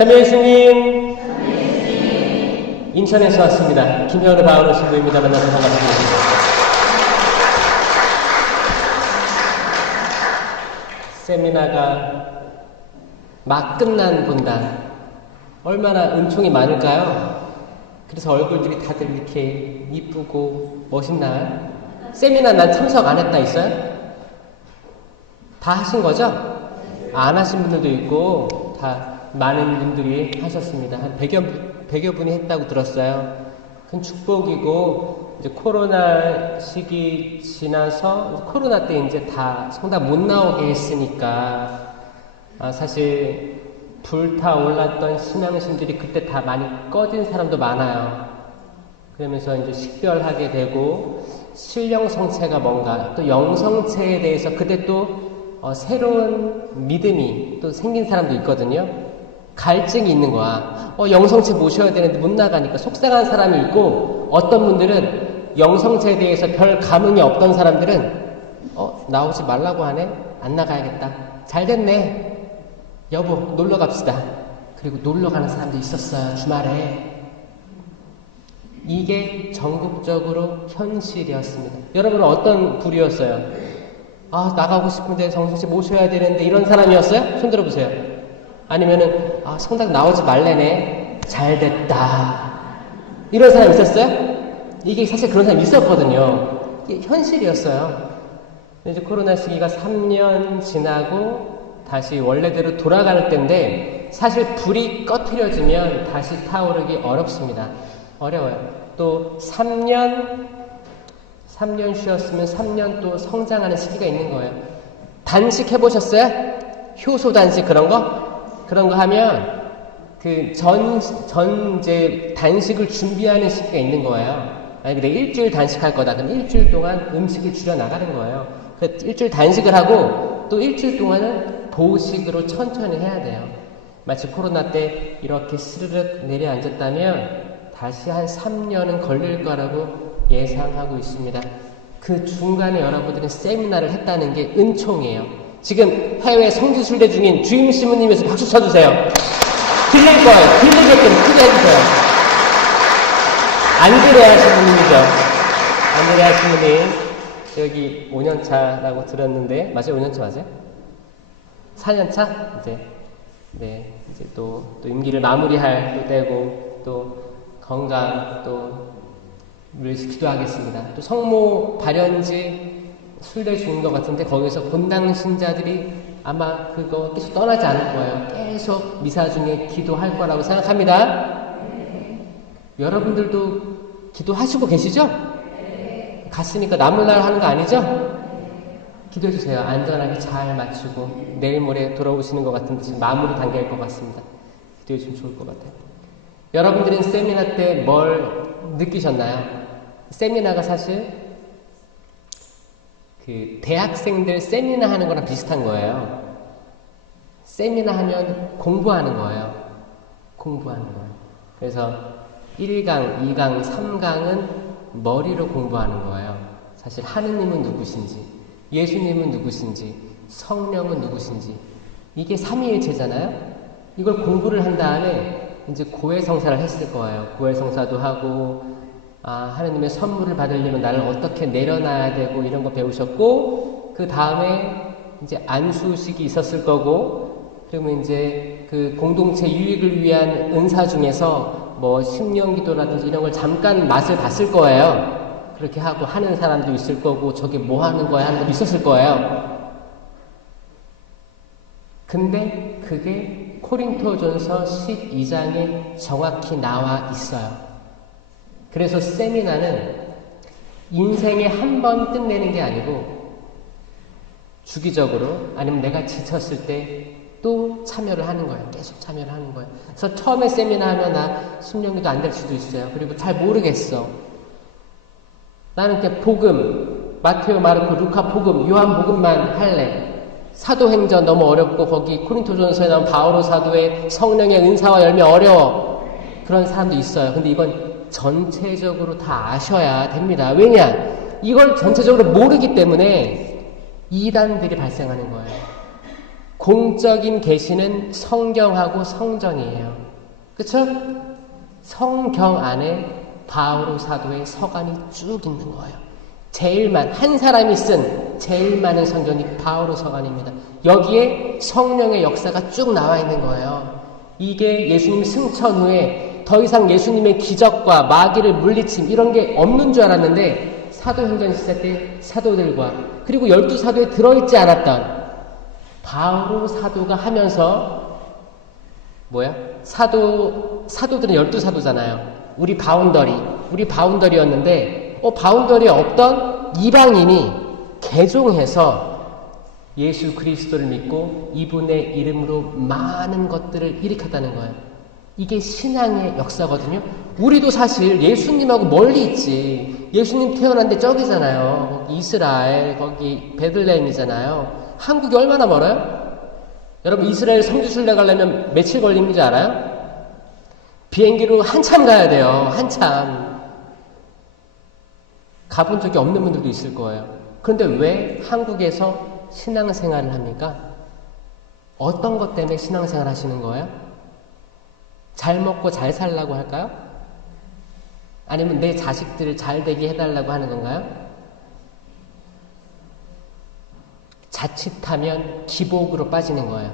참여 예수님. 인천에서 왔습니다. 김현우 바오로 신부입니다. 만나서 반갑습니다. 세미나가 막 끝난 분단 얼마나 은총이 많을까요? 그래서 얼굴들이 다들 이렇게 이쁘고 멋있나요? 세미나 난 참석 안 했다 있어요? 다 하신 거죠? 안 하신 분들도 있고 다 많은 분들이 하셨습니다. 한 100여 분이 했다고 들었어요. 큰 축복이고 이제 코로나 시기 지나서 코로나 때 이제 다 성당 못 나오게 했으니까 사실 불타올랐던 신앙심들이 그때 다 많이 꺼진 사람도 많아요. 그러면서 이제 식별하게 되고 신령성체가 뭔가 또 영성체에 대해서 그때 또 새로운 믿음이 또 생긴 사람도 있거든요. 갈증이 있는 거야. 영성체 모셔야 되는데 못 나가니까 속상한 사람이 있고, 어떤 분들은 영성체에 대해서 별 감흥이 없던 사람들은 나오지 말라고 하네? 안 나가야겠다. 잘 됐네. 여보 놀러 갑시다. 그리고 놀러 가는 사람도 있었어요. 주말에. 이게 전국적으로 현실이었습니다. 여러분은 어떤 부류였어요? 나가고 싶은데 정성씨 모셔야 되는데 이런 사람이었어요? 손 들어보세요. 아니면은 성당 나오지 말래네. 잘됐다. 이런 사람 있었어요? 이게 사실 그런 사람 있었거든요. 이게 현실이었어요. 이제 코로나 시기가 3년 지나고 다시 원래대로 돌아갈 때인데 사실 불이 꺼트려지면 다시 타오르기 어렵습니다. 어려워요. 또 3년 쉬었으면 3년 또 성장하는 시기가 있는 거예요. 단식 해보셨어요? 효소 단식 그런 거 하면 이제 단식을 준비하는 시기가 있는 거예요. 내가 일주일 단식할 거다. 그럼 일주일 동안 음식을 줄여 나가는 거예요. 일주일 단식을 하고 또 일주일 동안은 보식으로 천천히 해야 돼요. 마치 코로나 때 이렇게 스르륵 내려앉았다면 다시 한 3년은 걸릴 거라고 예상하고 있습니다. 그 중간에 여러분들은 세미나를 했다는 게 은총이에요. 지금 해외 성지순례 중인 주임 신부님에서 박수 쳐주세요. 들릴 거예요. 들리게끔 크게 해주세요. 안드레아 신부님이죠. 안드레아 신부님 여기 5년차라고 들었는데 맞아요? 5년차 맞아요? 4년차? 이제 또 임기를 마무리할 때고 또 건강 또 기도하겠습니다. 또 성모 발연지 순례 중인 것 같은데 거기서 본당 신자들이 아마 그거 계속 떠나지 않을 거예요. 계속 미사 중에 기도할 거라고 생각합니다. 여러분들도 기도하시고 계시죠? 갔으니까 남은 날 하는 거 아니죠? 기도해 주세요. 안전하게 잘 마치고 내일 모레 돌아오시는 것 같은데 지금 마무리 단계일 것 같습니다. 기도해 주시면 좋을 것 같아요. 여러분들은 세미나 때 뭘 느끼셨나요? 세미나가 사실 대학생들 세미나 하는 거랑 비슷한 거예요. 세미나 하면 공부하는 거예요. 공부하는 거예요. 그래서 1강, 2강, 3강은 머리로 공부하는 거예요. 사실 하느님은 누구신지, 예수님은 누구신지, 성령은 누구신지, 이게 삼위일체잖아요. 이걸 공부를 한 다음에 이제 고해성사를 했을 거예요. 고해성사도 하고 하느님의 선물을 받으려면 나를 어떻게 내려놔야 되고 이런 거 배우셨고, 그 다음에 이제 안수식이 있었을 거고, 그러면 이제 그 공동체 유익을 위한 은사 중에서 뭐 심령기도라든지 이런 걸 잠깐 맛을 봤을 거예요. 그렇게 하고 하는 사람도 있을 거고, 저게 뭐 하는 거야 하는 것도 있었을 거예요. 근데 그게 코린토전서 12장에 정확히 나와 있어요. 그래서 세미나는 인생에 한 번 끝내는 게 아니고 주기적으로 아니면 내가 지쳤을 때 또 참여를 하는 거예요. 계속 참여를 하는 거예요. 그래서 처음에 세미나 하면 나 심령기도 안 될 수도 있어요. 그리고 잘 모르겠어. 나는 그냥 복음, 마테오, 마르코, 루카 복음, 요한 복음만 할래. 사도행전 너무 어렵고 거기 코린토전서에 나온 바오로 사도의 성령의 은사와 열매 어려워. 그런 사람도 있어요. 근데 이건 전체적으로 다 아셔야 됩니다. 왜냐? 이걸 전체적으로 모르기 때문에 이단들이 발생하는 거예요. 공적인 계시는 성경하고 성전이에요. 그쵸? 성경 안에 바오로 사도의 서간이 쭉 있는 거예요. 한 사람이 쓴 제일 많은 성경이 바오로 서간입니다. 여기에 성령의 역사가 쭉 나와 있는 거예요. 이게 예수님 승천 후에 더 이상 예수님의 기적과 마귀를 물리침 이런 게 없는 줄 알았는데 사도행전 시대 때 사도들과 그리고 12사도에 들어있지 않았던 바오로 사도가 하면서 사도들은 12사도잖아요. 우리 바운더리였는데 바운더리에 없던 이방인이 개종해서 예수 그리스도를 믿고 이분의 이름으로 많은 것들을 일으켰다는 거예요. 이게 신앙의 역사거든요. 우리도 사실 예수님하고 멀리 있지. 예수님 태어난 데 저기잖아요. 거기 이스라엘, 거기 베들레헴이잖아요. 한국이 얼마나 멀어요? 여러분 이스라엘 성지순례 가려면 며칠 걸리는지 알아요? 비행기로 한참 가야 돼요. 한참. 가본 적이 없는 분들도 있을 거예요. 그런데 왜 한국에서 신앙생활을 합니까? 어떤 것 때문에 신앙생활 하시는 거예요? 잘 먹고 잘 살라고 할까요? 아니면 내 자식들을 잘 되게 해달라고 하는 건가요? 자칫하면 기복으로 빠지는 거예요.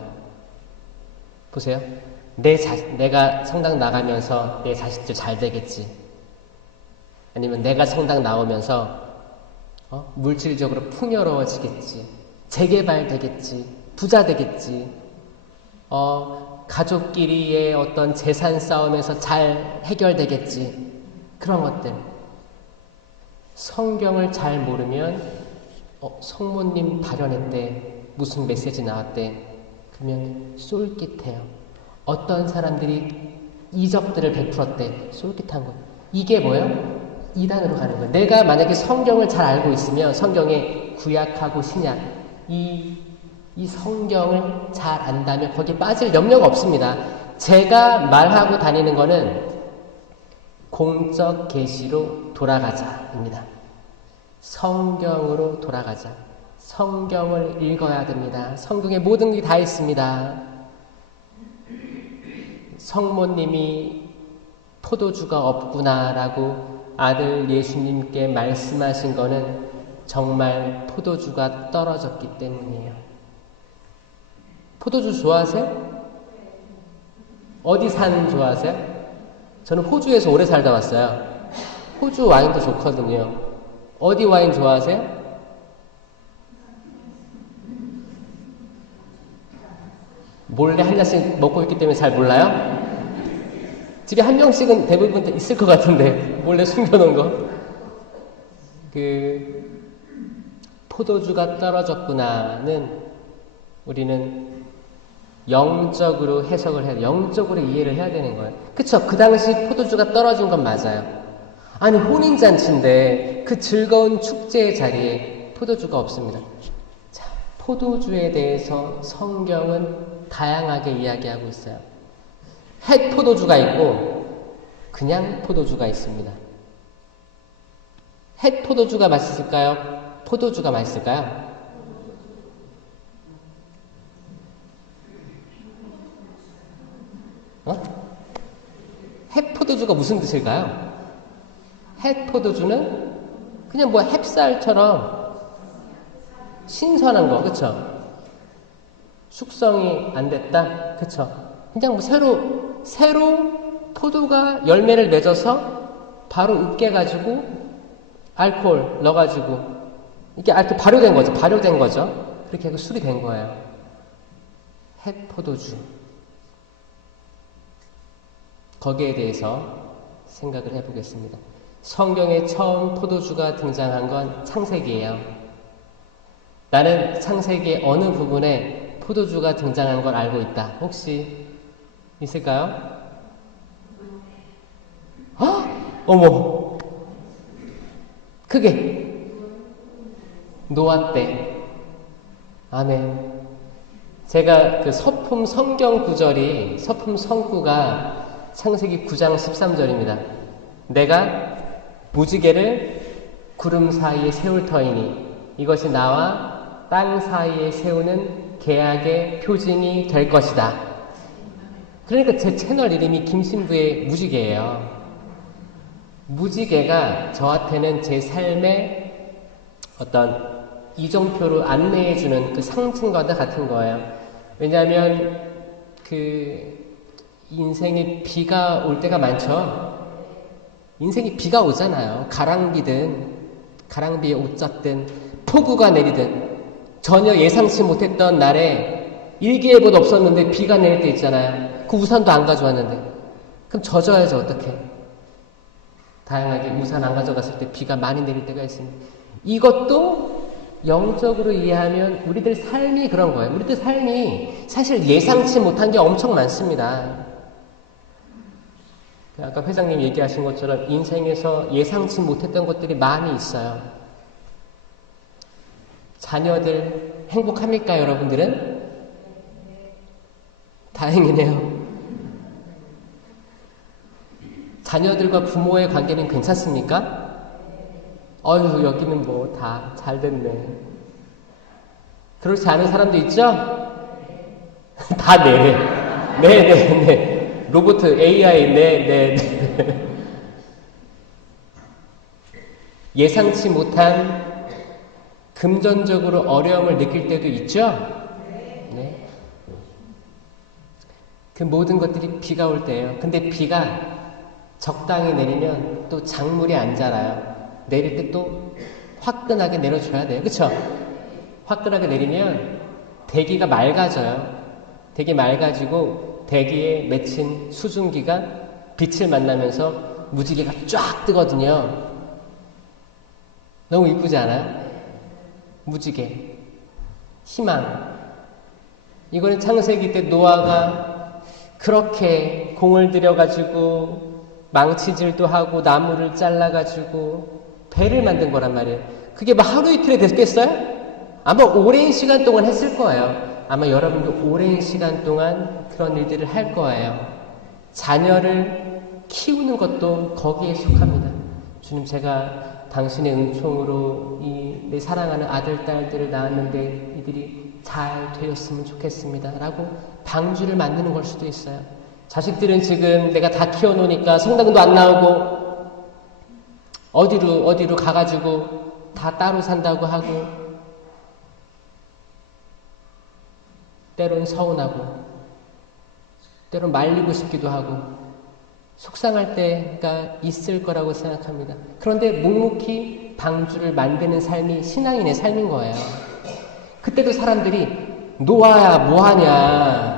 보세요. 내가 성당 나가면서 내 자식들 잘 되겠지. 아니면 내가 성당 나오면서 물질적으로 풍요로워지겠지. 재개발 되겠지. 부자 되겠지. 가족끼리의 어떤 재산 싸움에서 잘 해결되겠지. 그런 것들. 성경을 잘 모르면 성모님 발현했대. 무슨 메시지 나왔대. 그러면 쏠깃해요. 어떤 사람들이 이적들을 베풀었대. 쏠깃한 거예요. 이게 뭐예요? 이단으로 가는 거예요. 내가 만약에 성경을 잘 알고 있으면 성경의 구약하고 신약 이 성경을 잘 안다면 거기에 빠질 염려가 없습니다. 제가 말하고 다니는 거는 공적 계시로 돌아가자입니다. 성경으로 돌아가자. 성경을 읽어야 됩니다. 성경에 모든 게 다 있습니다. 성모님이 포도주가 없구나라고 아들 예수님께 말씀하신 거는 정말 포도주가 떨어졌기 때문이에요. 포도주 좋아하세요? 어디 산 좋아하세요? 저는 호주에서 오래 살다 왔어요. 호주 와인도 좋거든요. 어디 와인 좋아하세요? 몰래 한 잔씩 먹고 있기 때문에 잘 몰라요? 집에 한 병씩은 대부분 있을 것 같은데 몰래 숨겨놓은 거. 포도주가 떨어졌구나는 우리는 영적으로 해석을 해야 돼요. 영적으로 이해를 해야 되는 거예요. 그쵸? 그 당시 포도주가 떨어진 건 맞아요. 아니 혼인잔치인데 그 즐거운 축제의 자리에 포도주가 없습니다. 자, 포도주에 대해서 성경은 다양하게 이야기하고 있어요. 햇 포도주가 있고 그냥 포도주가 있습니다. 햇 포도주가 맛있을까요? 포도주가 맛있을까요? 햇 포도주가 무슨 뜻일까요? 햇 포도주는 그냥 햅쌀처럼 신선한 거, 그쵸? 숙성이 안 됐다, 그쵸? 그냥 새로 포도가 열매를 맺어서 바로 으깨가지고 알코올 넣어가지고 이게 알코올 발효된 거죠. 그렇게 해서 술이 된 거예요. 햇 포도주. 거기에 대해서 생각을 해보겠습니다. 성경에 처음 포도주가 등장한 건 창세기예요. 나는 창세기의 어느 부분에 포도주가 등장한 걸 알고 있다. 혹시 있을까요? 어머! 크게! 노아 때. 아멘. 제가 그 서품 성경 구절이, 서품 성구가 창세기 9장 13절입니다. 내가 무지개를 구름 사이에 세울 터이니 이것이 나와 땅 사이에 세우는 계약의 표징이 될 것이다. 그러니까 제 채널 이름이 김신부의 무지개예요. 무지개가 저한테는 제 삶의 어떤 이정표를 안내해주는 그 상징과도 같은 거예요. 왜냐하면 그 인생에 비가 올 때가 많죠. 인생에 비가 오잖아요. 가랑비에 옷 젖든 폭우가 내리든 전혀 예상치 못했던 날에 일기예보도 없었는데 비가 내릴 때 있잖아요. 그 우산도 안 가져왔는데 그럼 젖어야죠. 어떡해. 다양하게 우산 안 가져갔을 때 비가 많이 내릴 때가 있습니다. 이것도 영적으로 이해하면 우리들 삶이 그런 거예요. 우리들 삶이 사실 예상치 못한 게 엄청 많습니다. 아까 회장님 얘기하신 것처럼 인생에서 예상치 못했던 것들이 많이 있어요. 자녀들 행복합니까, 여러분들은? 다행이네요. 자녀들과 부모의 관계는 괜찮습니까? 어휴, 여기는 뭐 다 잘 됐네. 그렇지 않은 사람도 있죠? 다 네. 네. 로봇, AI, 네. 예상치 못한 금전적으로 어려움을 느낄 때도 있죠? 네. 그 모든 것들이 비가 올 때예요. 근데 비가 적당히 내리면 또 작물이 안 자라요. 내릴 때 또 화끈하게 내려줘야 돼요. 그쵸? 화끈하게 내리면 대기가 맑아져요. 대기 맑아지고 대기에 맺힌 수증기가 빛을 만나면서 무지개가 쫙 뜨거든요. 너무 이쁘지 않아요? 무지개, 희망. 이거는 창세기 때 노아가 그렇게 공을 들여가지고 망치질도 하고 나무를 잘라가지고 배를 만든 거란 말이에요. 그게 뭐 하루 이틀에 됐겠어요? 아마 오랜 시간 동안 했을 거예요. 아마 여러분도 오랜 시간 동안 그런 일들을 할 거예요. 자녀를 키우는 것도 거기에 속합니다. 주님, 제가 당신의 은총으로 내 사랑하는 아들, 딸들을 낳았는데 이들이 잘 되었으면 좋겠습니다. 라고 방주를 만드는 걸 수도 있어요. 자식들은 지금 내가 다 키워놓으니까 성당도 안 나오고 어디로 가가지고 다 따로 산다고 하고 때론 서운하고 때론 말리고 싶기도 하고 속상할 때가 있을 거라고 생각합니다. 그런데 묵묵히 방주를 만드는 삶이 신앙인의 삶인 거예요. 그때도 사람들이 노아야 뭐하냐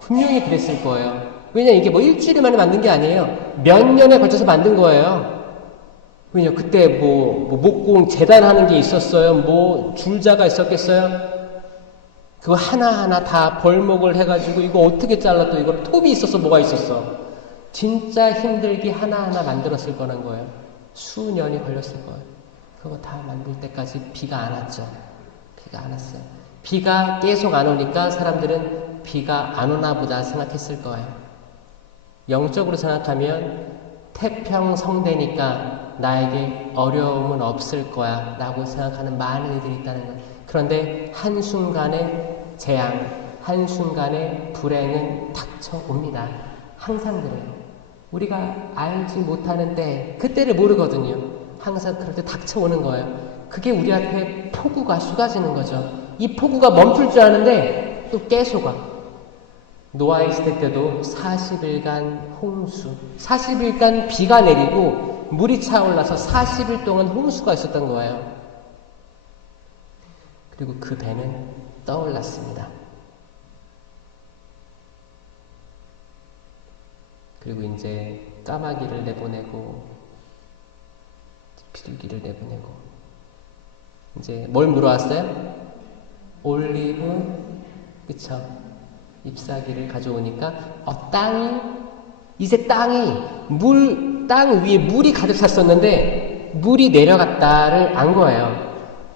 분명히 그랬을 거예요. 왜냐 이게 뭐 일주일 만에 만든 게 아니에요. 몇 년에 걸쳐서 만든 거예요. 왜냐 그때 뭐 목공 재단하는 게 있었어요. 뭐 줄자가 있었겠어요. 그거 하나하나 다 벌목을 해가지고 이거 어떻게 잘라 또 이걸 톱이 있었어 뭐가 있었어. 진짜 힘들게 하나하나 만들었을 거란 거예요. 수년이 걸렸을 거예요. 그거 다 만들 때까지 비가 안 왔죠. 비가 안 왔어요. 비가 계속 안 오니까 사람들은 비가 안 오나 보다 생각했을 거예요. 영적으로 생각하면 태평성대니까 나에게 어려움은 없을 거야 라고 생각하는 많은 이들이 있다는 거예요. 그런데 한순간의 재앙, 한순간의 불행은 닥쳐옵니다. 항상 그래요. 우리가 알지 못하는 때, 그때를 모르거든요. 항상 그럴 때 닥쳐오는 거예요. 그게 우리한테 폭우가 쏟아지는 거죠. 이 폭우가 멈출 줄 아는데 또 계속와. 노아의 시대 때도 40일간 홍수, 40일간 비가 내리고 물이 차올라서 40일 동안 홍수가 있었던 거예요. 그리고 그 배는 떠올랐습니다. 그리고 이제 까마귀를 내보내고 비둘기를 내보내고 이제 뭘 물어왔어요? 올리브, 그쵸? 잎사귀를 가져오니까 이제 땅이 땅 위에 물이 가득 찼었는데 물이 내려갔다를 안 거예요.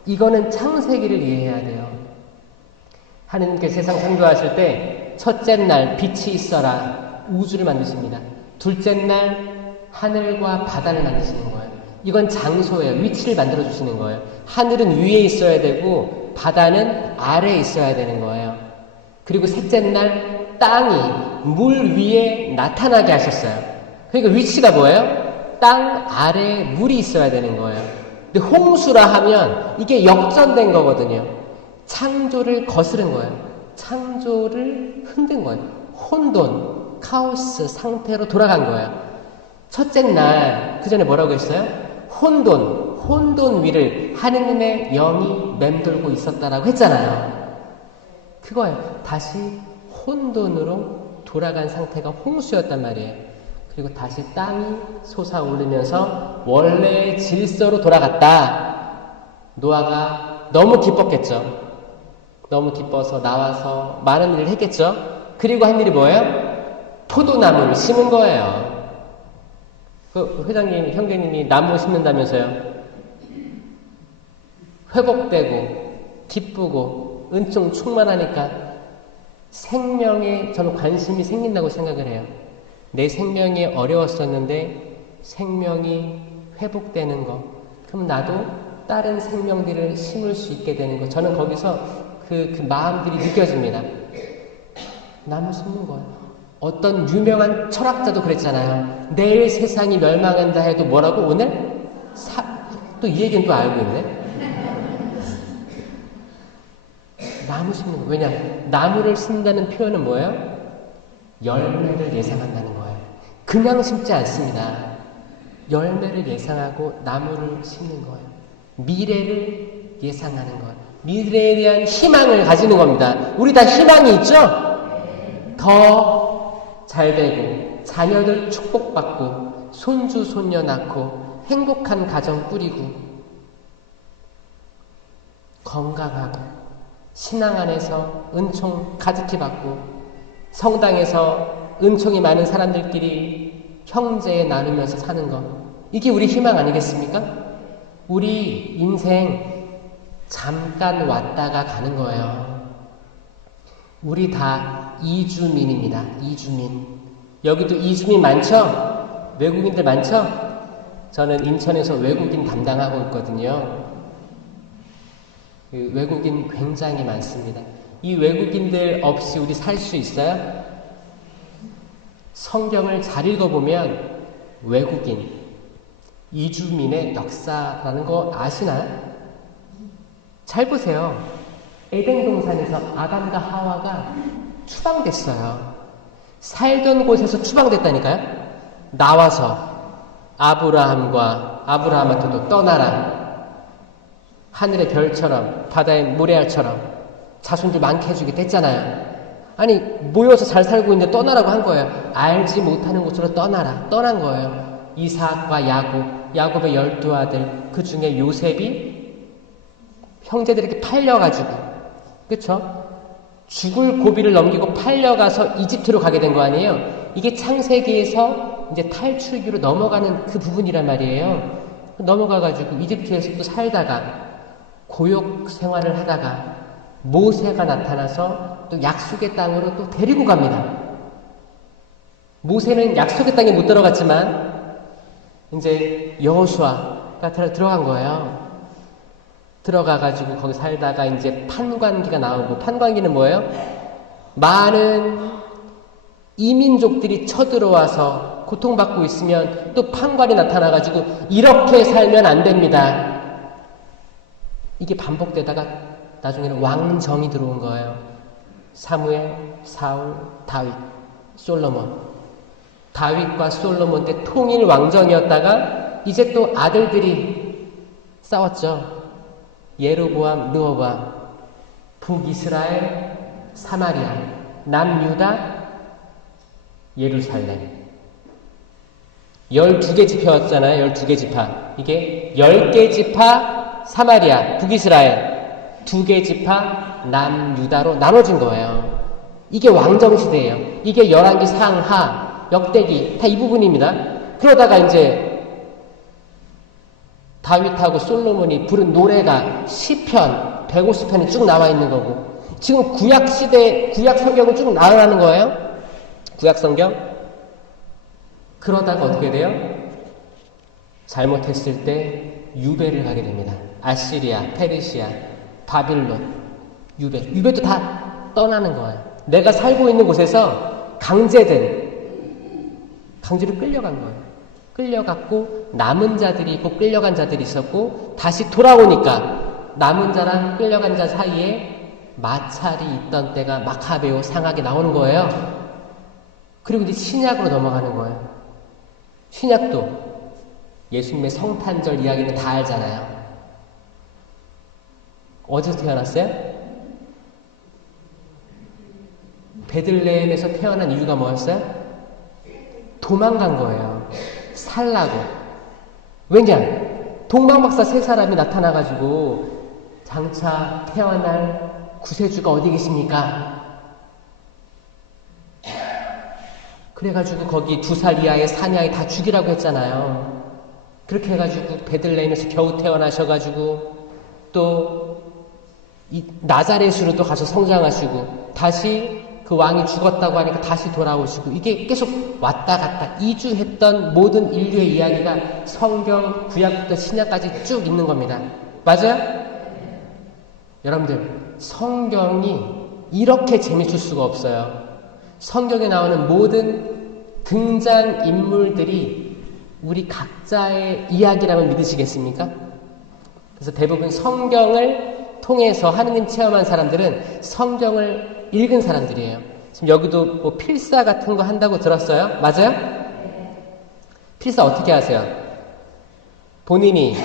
이거는 창세기를 이해해야 돼요. 하느님께서 세상 창조하실 때 첫째 날 빛이 있어라 우주를 만드십니다. 둘째 날 하늘과 바다를 만드시는 거예요. 이건 장소예요. 위치를 만들어 주시는 거예요. 하늘은 위에 있어야 되고 바다는 아래에 있어야 되는 거예요. 그리고 셋째 날 땅이 물 위에 나타나게 하셨어요. 그러니까 위치가 뭐예요? 땅 아래에 물이 있어야 되는 거예요. 근데 홍수라 하면 이게 역전된 거거든요. 창조를 거스른 거예요. 창조를 흔든 거예요. 혼돈, 카오스 상태로 돌아간 거예요. 첫째 날, 그 전에 뭐라고 했어요? 혼돈 위를 하느님의 영이 맴돌고 있었다라고 했잖아요. 그거예요. 다시 혼돈으로 돌아간 상태가 홍수였단 말이에요. 그리고 다시 땅이 솟아오르면서 원래의 질서로 돌아갔다. 노아가 너무 기뻤겠죠. 너무 기뻐서 나와서 많은 일을 했겠죠. 그리고 한 일이 뭐예요? 포도나무를 심은 거예요. 그 회장님, 형제님이 나무 심는다면서요. 회복되고 기쁘고 은총 충만하니까 생명에 저는 관심이 생긴다고 생각을 해요. 내 생명이 어려웠었는데 생명이 회복되는 거. 그럼 나도 다른 생명들을 심을 수 있게 되는 거. 저는 거기서 그 마음들이 느껴집니다. 나무 심는 거예요. 어떤 유명한 철학자도 그랬잖아요. 내일 세상이 멸망한다 해도 뭐라고? 오늘? 또 이 얘기는 또 알고 있네. 나무 심는 거. 왜냐? 나무를 심는다는 표현은 뭐예요? 열매를 예상한다는 거예요. 그냥 심지 않습니다. 열매를 예상하고 나무를 심는 거예요. 미래를 예상하는 거예요. 미래에 대한 희망을 가지는 겁니다. 우리 다 희망이 있죠? 더 잘 되고 자녀들 축복받고 손주 손녀 낳고 행복한 가정 꾸리고 건강하고 신앙 안에서 은총 가득히 받고 성당에서 은총이 많은 사람들끼리 형제 나누면서 사는 것, 이게 우리 희망 아니겠습니까? 우리 인생 잠깐 왔다가 가는 거예요. 우리 다 이주민입니다. 이주민. 여기도 이주민 많죠? 외국인들 많죠? 저는 인천에서 외국인 담당하고 있거든요. 외국인 굉장히 많습니다. 이 외국인들 없이 우리 살 수 있어요? 성경을 잘 읽어보면 외국인, 이주민의 역사라는 거 아시나요? 잘 보세요. 에덴 동산에서 아담과 하와가 추방됐어요. 살던 곳에서 추방됐다니까요. 나와서 아브라함한테도 떠나라. 하늘의 별처럼 바다의 모래알처럼 자손들 많게 해주겠다 했잖아요. 아니 모여서 잘 살고 있는데 떠나라고 한 거예요. 알지 못하는 곳으로 떠나라. 떠난 거예요. 이삭과 야곱의 12아들, 그 중에 요셉이 형제들에게 팔려가지고, 그쵸? 죽을 고비를 넘기고 팔려가서 이집트로 가게 된 거 아니에요? 이게 창세기에서 이제 탈출기로 넘어가는 그 부분이란 말이에요. 넘어가가지고 이집트에서 또 살다가 고역 생활을 하다가 모세가 나타나서 또 약속의 땅으로 또 데리고 갑니다. 모세는 약속의 땅에 못 들어갔지만 이제 여호수아가 들어간 거예요. 들어가가지고 거기 살다가 이제 판관기가 나오고, 판관기는 뭐예요? 많은 이민족들이 쳐들어와서 고통받고 있으면 또 판관이 나타나가지고 이렇게 살면 안 됩니다. 이게 반복되다가 나중에는 왕정이 들어온 거예요. 사무엘, 사울, 다윗, 솔로몬. 다윗과 솔로몬 때 통일 왕정이었다가 이제 또 아들들이 싸웠죠. 예로보암, 르호보암. 북이스라엘, 사마리아. 남유다, 예루살렘. 12개 지파였잖아요. 12개 지파. 이게 10개 지파 사마리아, 북이스라엘, 2개 지파 남유다로 나눠진 거예요. 이게 왕정시대예요. 이게 열왕기 상하, 역대기 다 이 부분입니다. 그러다가 이제 다윗하고 솔로몬이 부른 노래가 시편 150편이 쭉 나와 있는 거고, 지금 구약시대 구약 성경을 쭉 나오라는 거예요. 구약 성경. 그러다가 어떻게 돼요? 잘못했을 때 유배를 가게 됩니다. 아시리아, 페르시아. 바빌론, 유배도 다 떠나는 거예요. 내가 살고 있는 곳에서 강제로 끌려간 거예요. 끌려갔고 남은 자들이 있고 끌려간 자들이 있었고 다시 돌아오니까 남은 자랑 끌려간 자 사이에 마찰이 있던 때가 마카베오 상하게 나오는 거예요. 그리고 이제 신약으로 넘어가는 거예요. 신약도 예수님의 성탄절 이야기는 다 알잖아요. 어디서 태어났어요? 베들레헴에서 태어난 이유가 뭐였어요? 도망간 거예요. 살라고. 왜냐? 동방박사 세 사람이 나타나가지고 장차 태어날 구세주가 어디 계십니까? 그래가지고 거기 2살 이하의 사냐에 다 죽이라고 했잖아요. 그렇게 해가지고 베들레헴에서 겨우 태어나셔가지고 또 나자렛으로 또 가서 성장하시고 다시 그 왕이 죽었다고 하니까 다시 돌아오시고 이게 계속 왔다 갔다 이주했던 모든 인류의 이야기가 성경 구약부터 신약까지 쭉 있는 겁니다. 맞아요? 여러분들 성경이 이렇게 재밌을 수가 없어요. 성경에 나오는 모든 등장인물들이 우리 각자의 이야기라면 믿으시겠습니까? 그래서 대부분 성경을 통해서 하느님 체험한 사람들은 성경을 읽은 사람들이에요. 지금 여기도 뭐 필사 같은 거 한다고 들었어요? 맞아요? 필사 어떻게 하세요? 본인이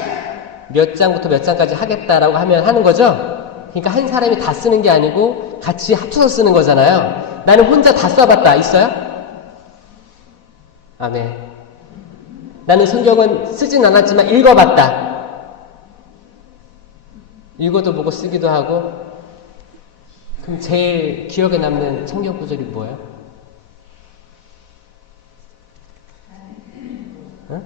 몇 장부터 몇 장까지 하겠다라고 하면 하는 거죠? 그러니까 한 사람이 다 쓰는 게 아니고 같이 합쳐서 쓰는 거잖아요. 나는 혼자 다 써봤다. 있어요? 아멘. 나는 성경은 쓰진 않았지만 읽어봤다. 읽어도 보고 쓰기도 하고. 그럼 제일 기억에 남는 성경 구절이 뭐예요? 응?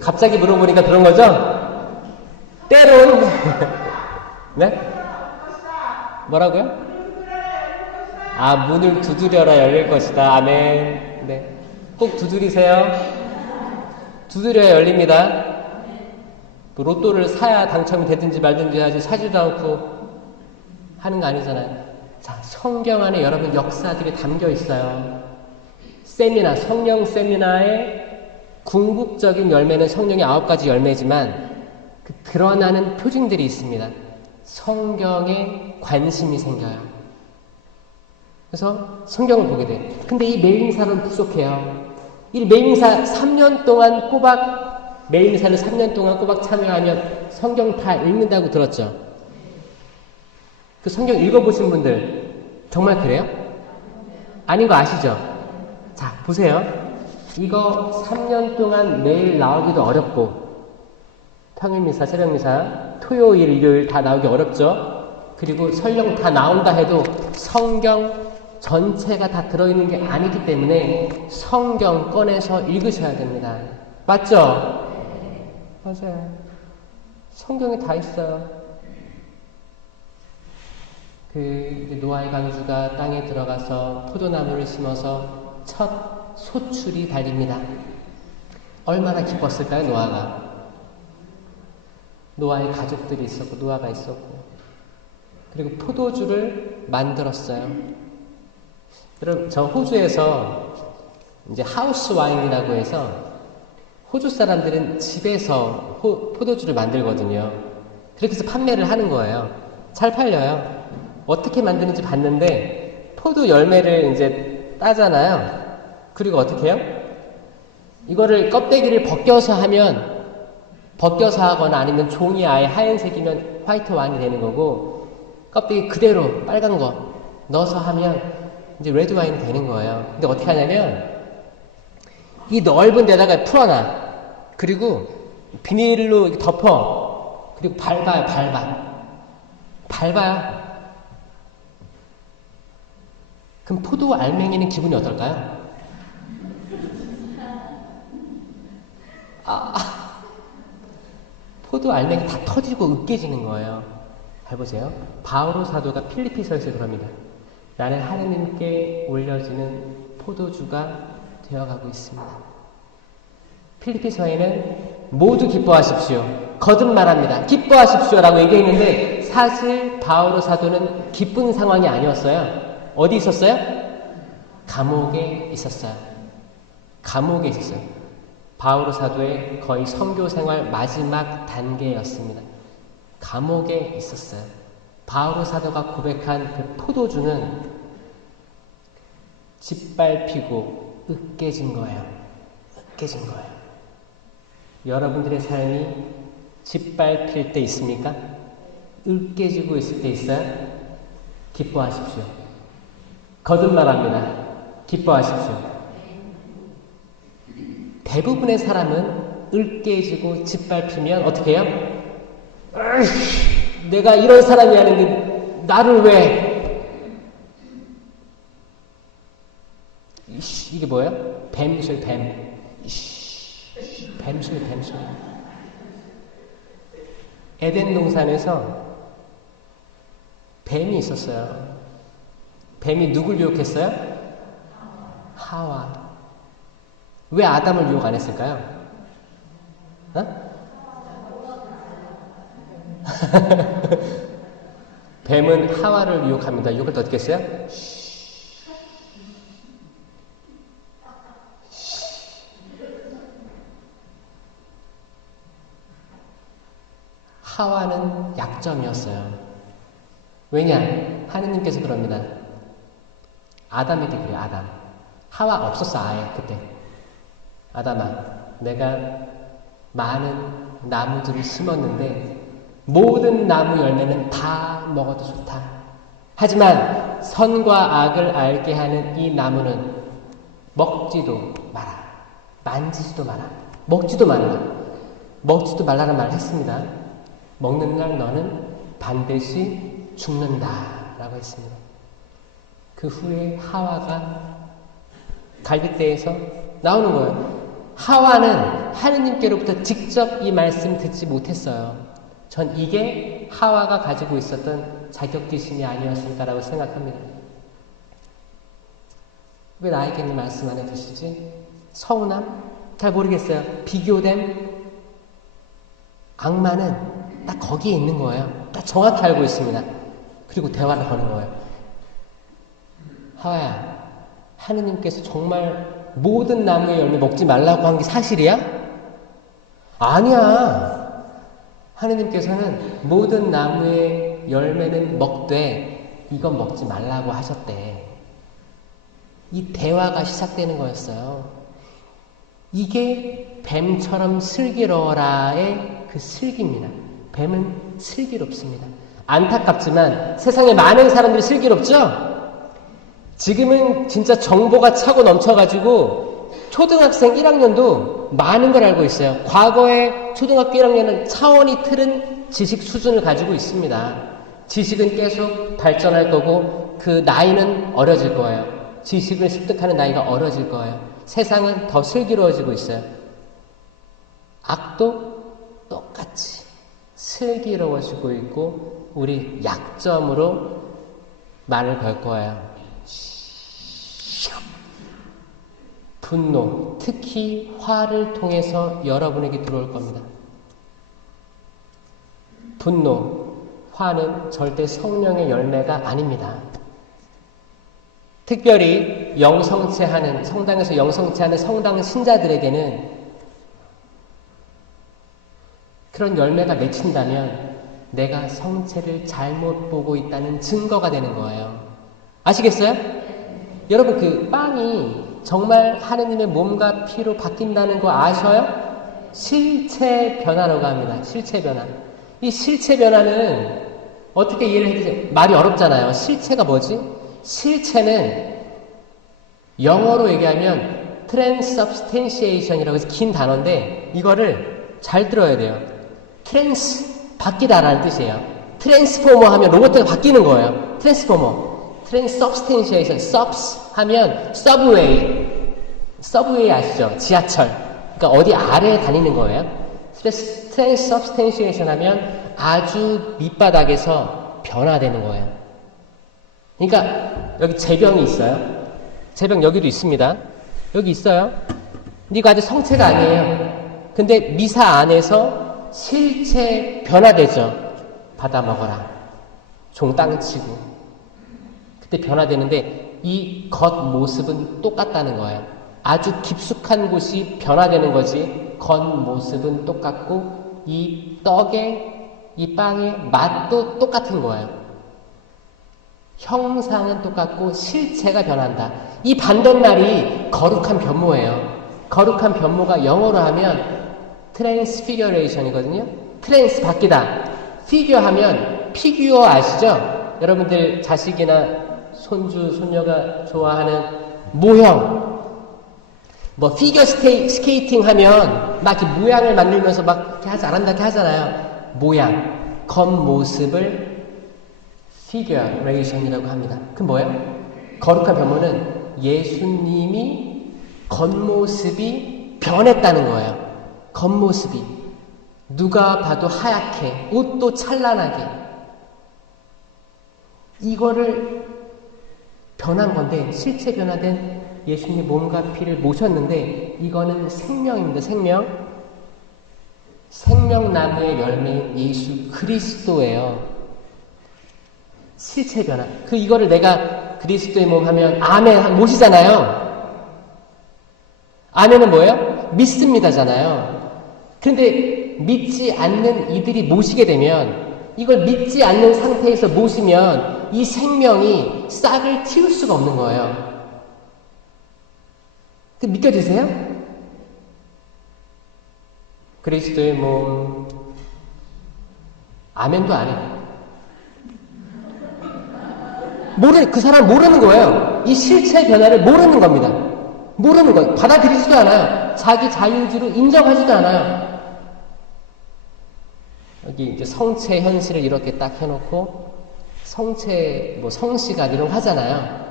갑자기 물어보니까 그런 거죠? 때론 네? 뭐라고요? 아, 문을 두드려라 열릴 것이다. 아멘. 네. 꼭 두드리세요. 두드려야 열립니다. 로또를 사야 당첨이 되든지 말든지 하지 사지도 않고 하는 거 아니잖아요. 자, 성경 안에 여러분 역사들이 담겨 있어요. 세미나, 성령 세미나의 궁극적인 열매는 성령의 9가지 열매지만 그 드러나는 표징들이 있습니다. 성경에 관심이 생겨요. 그래서 성경을 보게 돼요. 근데 이 매일사는 부족해요. 이 매일사 3년 동안 꼬박 매일사를 3년 동안 꼬박 참여하면 성경 다 읽는다고 들었죠? 그 성경 읽어보신 분들 정말 그래요? 아닌 거 아시죠? 자, 보세요. 이거 3년 동안 매일 나오기도 어렵고 평일미사, 새벽미사, 토요일, 일요일 다 나오기 어렵죠? 그리고 설령 다 나온다 해도 성경 전체가 다 들어있는 게 아니기 때문에 성경 꺼내서 읽으셔야 됩니다. 맞죠? 맞아요. 성경에 다 있어요. 노아의 강주가 땅에 들어가서 포도나무를 심어서 첫 소출이 달립니다. 얼마나 기뻤을까요, 노아가? 노아의 가족들이 있었고, 노아가 있었고, 그리고 포도주를 만들었어요. 여러분, 저 호주에서 이제 하우스 와인이라고 해서 호주 사람들은 집에서 포도주를 만들거든요. 그렇게 해서 판매를 하는 거예요. 잘 팔려요. 어떻게 만드는지 봤는데 포도 열매를 이제 따잖아요. 그리고 어떻게 해요? 이거를 껍데기를 벗겨서 하거나 아니면 종이 아예 하얀색이면 화이트 와인이 되는 거고, 껍데기 그대로 빨간 거 넣어서 하면 이제 레드 와인이 되는 거예요. 근데 어떻게 하냐면 이 넓은 데다가 풀어놔. 그리고 비닐로 덮어. 그리고 밟아요. 그럼 포도 알맹이는 기분이 어떨까요? 포도 알맹이 다 터지고 으깨지는 거예요. 잘 보세요. 바오로 사도가 필리피서에서 그럽니다. 나는 하느님께 올려지는 포도주가 되어가고 있습니다. 필리핀서에는 모두 기뻐하십시오. 거듭말합니다. 기뻐하십시오라고 얘기했는데 사실 바오로 사도는 기쁜 상황이 아니었어요. 어디 있었어요? 감옥에 있었어요. 감옥에 있었어요. 바오로 사도의 거의 선교 생활 마지막 단계였습니다. 감옥에 있었어요. 바오로 사도가 고백한 그 포도주는 짓밟히고 으깨진 거예요. 으깨진 거예요. 여러분들의 삶이 짓밟힐 때 있습니까? 으깨지고 있을 때 있어요? 기뻐하십시오. 거듭말합니다. 기뻐하십시오. 대부분의 사람은 으깨지고 짓밟히면 어떻게 해요? 내가 이런 사람이 아닌데 나를 왜? 이게 뭐예요? 뱀술, 뱀. 뱀술. 에덴 동산에서 뱀이 있었어요. 뱀이 누굴 유혹했어요? 하와. 왜 아담을 유혹 안 했을까요? 어? 뱀은 하와를 유혹합니다. 유혹을 때 어떻게 했어요? 하와는 약점이었어요. 왜냐? 하느님께서 그럽니다. 아담에게 그래요. 아담. 하와 없었어 아예 그때. 아담아, 내가 많은 나무들을 심었는데 모든 나무 열매는 다 먹어도 좋다. 하지만 선과 악을 알게 하는 이 나무는 먹지도 마라. 만지지도 마라. 먹지도 말라. 먹지도 말라는 말을 했습니다. 먹는 날 너는 반드시 죽는다 라고 했습니다. 그 후에 하와가 갈빗대에서 나오는 거예요. 하와는 하느님께로부터 직접 이 말씀 듣지 못했어요. 전 이게 하와가 가지고 있었던 자격지심이 아니었을까라고 생각합니다. 왜 나에게는 말씀 안 해주시지? 서운함? 잘 모르겠어요. 비교됨? 악마는 딱 거기에 있는 거예요. 딱 정확히 알고 있습니다. 그리고 대화를 거는 거예요. 하와야, 하느님께서 정말 모든 나무의 열매 먹지 말라고 한 게 사실이야? 아니야. 하느님께서는 모든 나무의 열매는 먹되 이건 먹지 말라고 하셨대. 이 대화가 시작되는 거였어요. 이게 뱀처럼 슬기로워라의 그 슬기입니다. 뱀은 슬기롭습니다. 안타깝지만 세상에 많은 사람들이 슬기롭죠? 지금은 진짜 정보가 차고 넘쳐가지고 초등학생 1학년도 많은 걸 알고 있어요. 과거에 초등학교 1학년은 차원이 틀은 지식 수준을 가지고 있습니다. 지식은 계속 발전할 거고 그 나이는 어려질 거예요. 지식을 습득하는 나이가 어려질 거예요. 세상은 더 슬기로워지고 있어요. 악도 똑같이 슬기로워지고 있고 우리 약점으로 말을 걸 거예요. 분노, 특히 화를 통해서 여러분에게 들어올 겁니다. 분노, 화는 절대 성령의 열매가 아닙니다. 특별히 영성체하는, 성당에서 영성체하는 성당 신자들에게는 그런 열매가 맺힌다면 내가 성체를 잘못 보고 있다는 증거가 되는 거예요. 아시겠어요? 여러분 그 빵이 정말 하느님의 몸과 피로 바뀐다는 거 아셔요? 실체 변화라고 합니다. 실체 변화. 이 실체 변화는 어떻게 이해를 해주세요? 말이 어렵잖아요. 실체가 뭐지? 실체는 영어로 얘기하면 transubstantiation이라고 해서 긴 단어인데 이거를 잘 들어야 돼요. 바뀌다라는 뜻이에요. 트랜스포머 하면 로봇가 바뀌는 거예요. 트랜스포머. transubstantiation, subs 하면 서브웨이 아시죠? 지하철. 그러니까 어디 아래에 다니는 거예요. transubstantiation 하면 아주 밑바닥에서 변화되는 거예요. 그러니까 여기 제병이 있어요. 제병 여기도 있습니다. 여기 있어요. 근데 이거 아직 성체가 아니에요. 근데 미사 안에서 실체 변화되죠. 받아 먹어라. 종 땅 치고. 그때 변화되는데 이 겉모습은 똑같다는 거예요. 아주 깊숙한 곳이 변화되는 거지 겉모습은 똑같고 이 떡의, 이 빵의 맛도 똑같은 거예요. 형상은 똑같고 실체가 변한다. 이 반대말이 거룩한 변모예요. 거룩한 변모가 영어로 하면 트랜스피겨레이션이거든요. 트랜스 바뀌다. 피규어 하면 피규어 아시죠? 여러분들 자식이나 손주, 손녀가 좋아하는 모형. 뭐 피겨 스케이팅 하면 막 이렇게 모양을 만들면서 막 이렇게 하지 않는다 하잖아요. 모양, 겉모습을 피규어레이션이라고 합니다. 그럼 뭐예요? 거룩한 변모는 예수님이 겉모습이 변했다는 거예요. 겉모습이 누가 봐도 하얗게 옷도 찬란하게 이거를 변한 건데 실체 변화된 예수님의 몸과 피를 모셨는데 이거는 생명입니다. 생명나무의 열매인 예수 그리스도예요. 실체 변화. 이거를 내가 그리스도의 몸 하면 아멘 모시잖아요. 아멘은 뭐예요? 믿습니다잖아요. 그런데 믿지 않는 이들이 모시게 되면 이걸 믿지 않는 상태에서 모시면 이 생명이 싹을 틔울 수가 없는 거예요. 믿겨지세요? 그리스도의 몸 아멘도 안 해요. 그 사람 모르는 거예요. 이 실체 변화를 모르는 겁니다. 모르는 거예요. 받아들이지도 않아요. 자기 자유주로 인정하지도 않아요. 여기 이제 성체 현실을 이렇게 딱 해놓고 성체, 성시간 이런 거 하잖아요.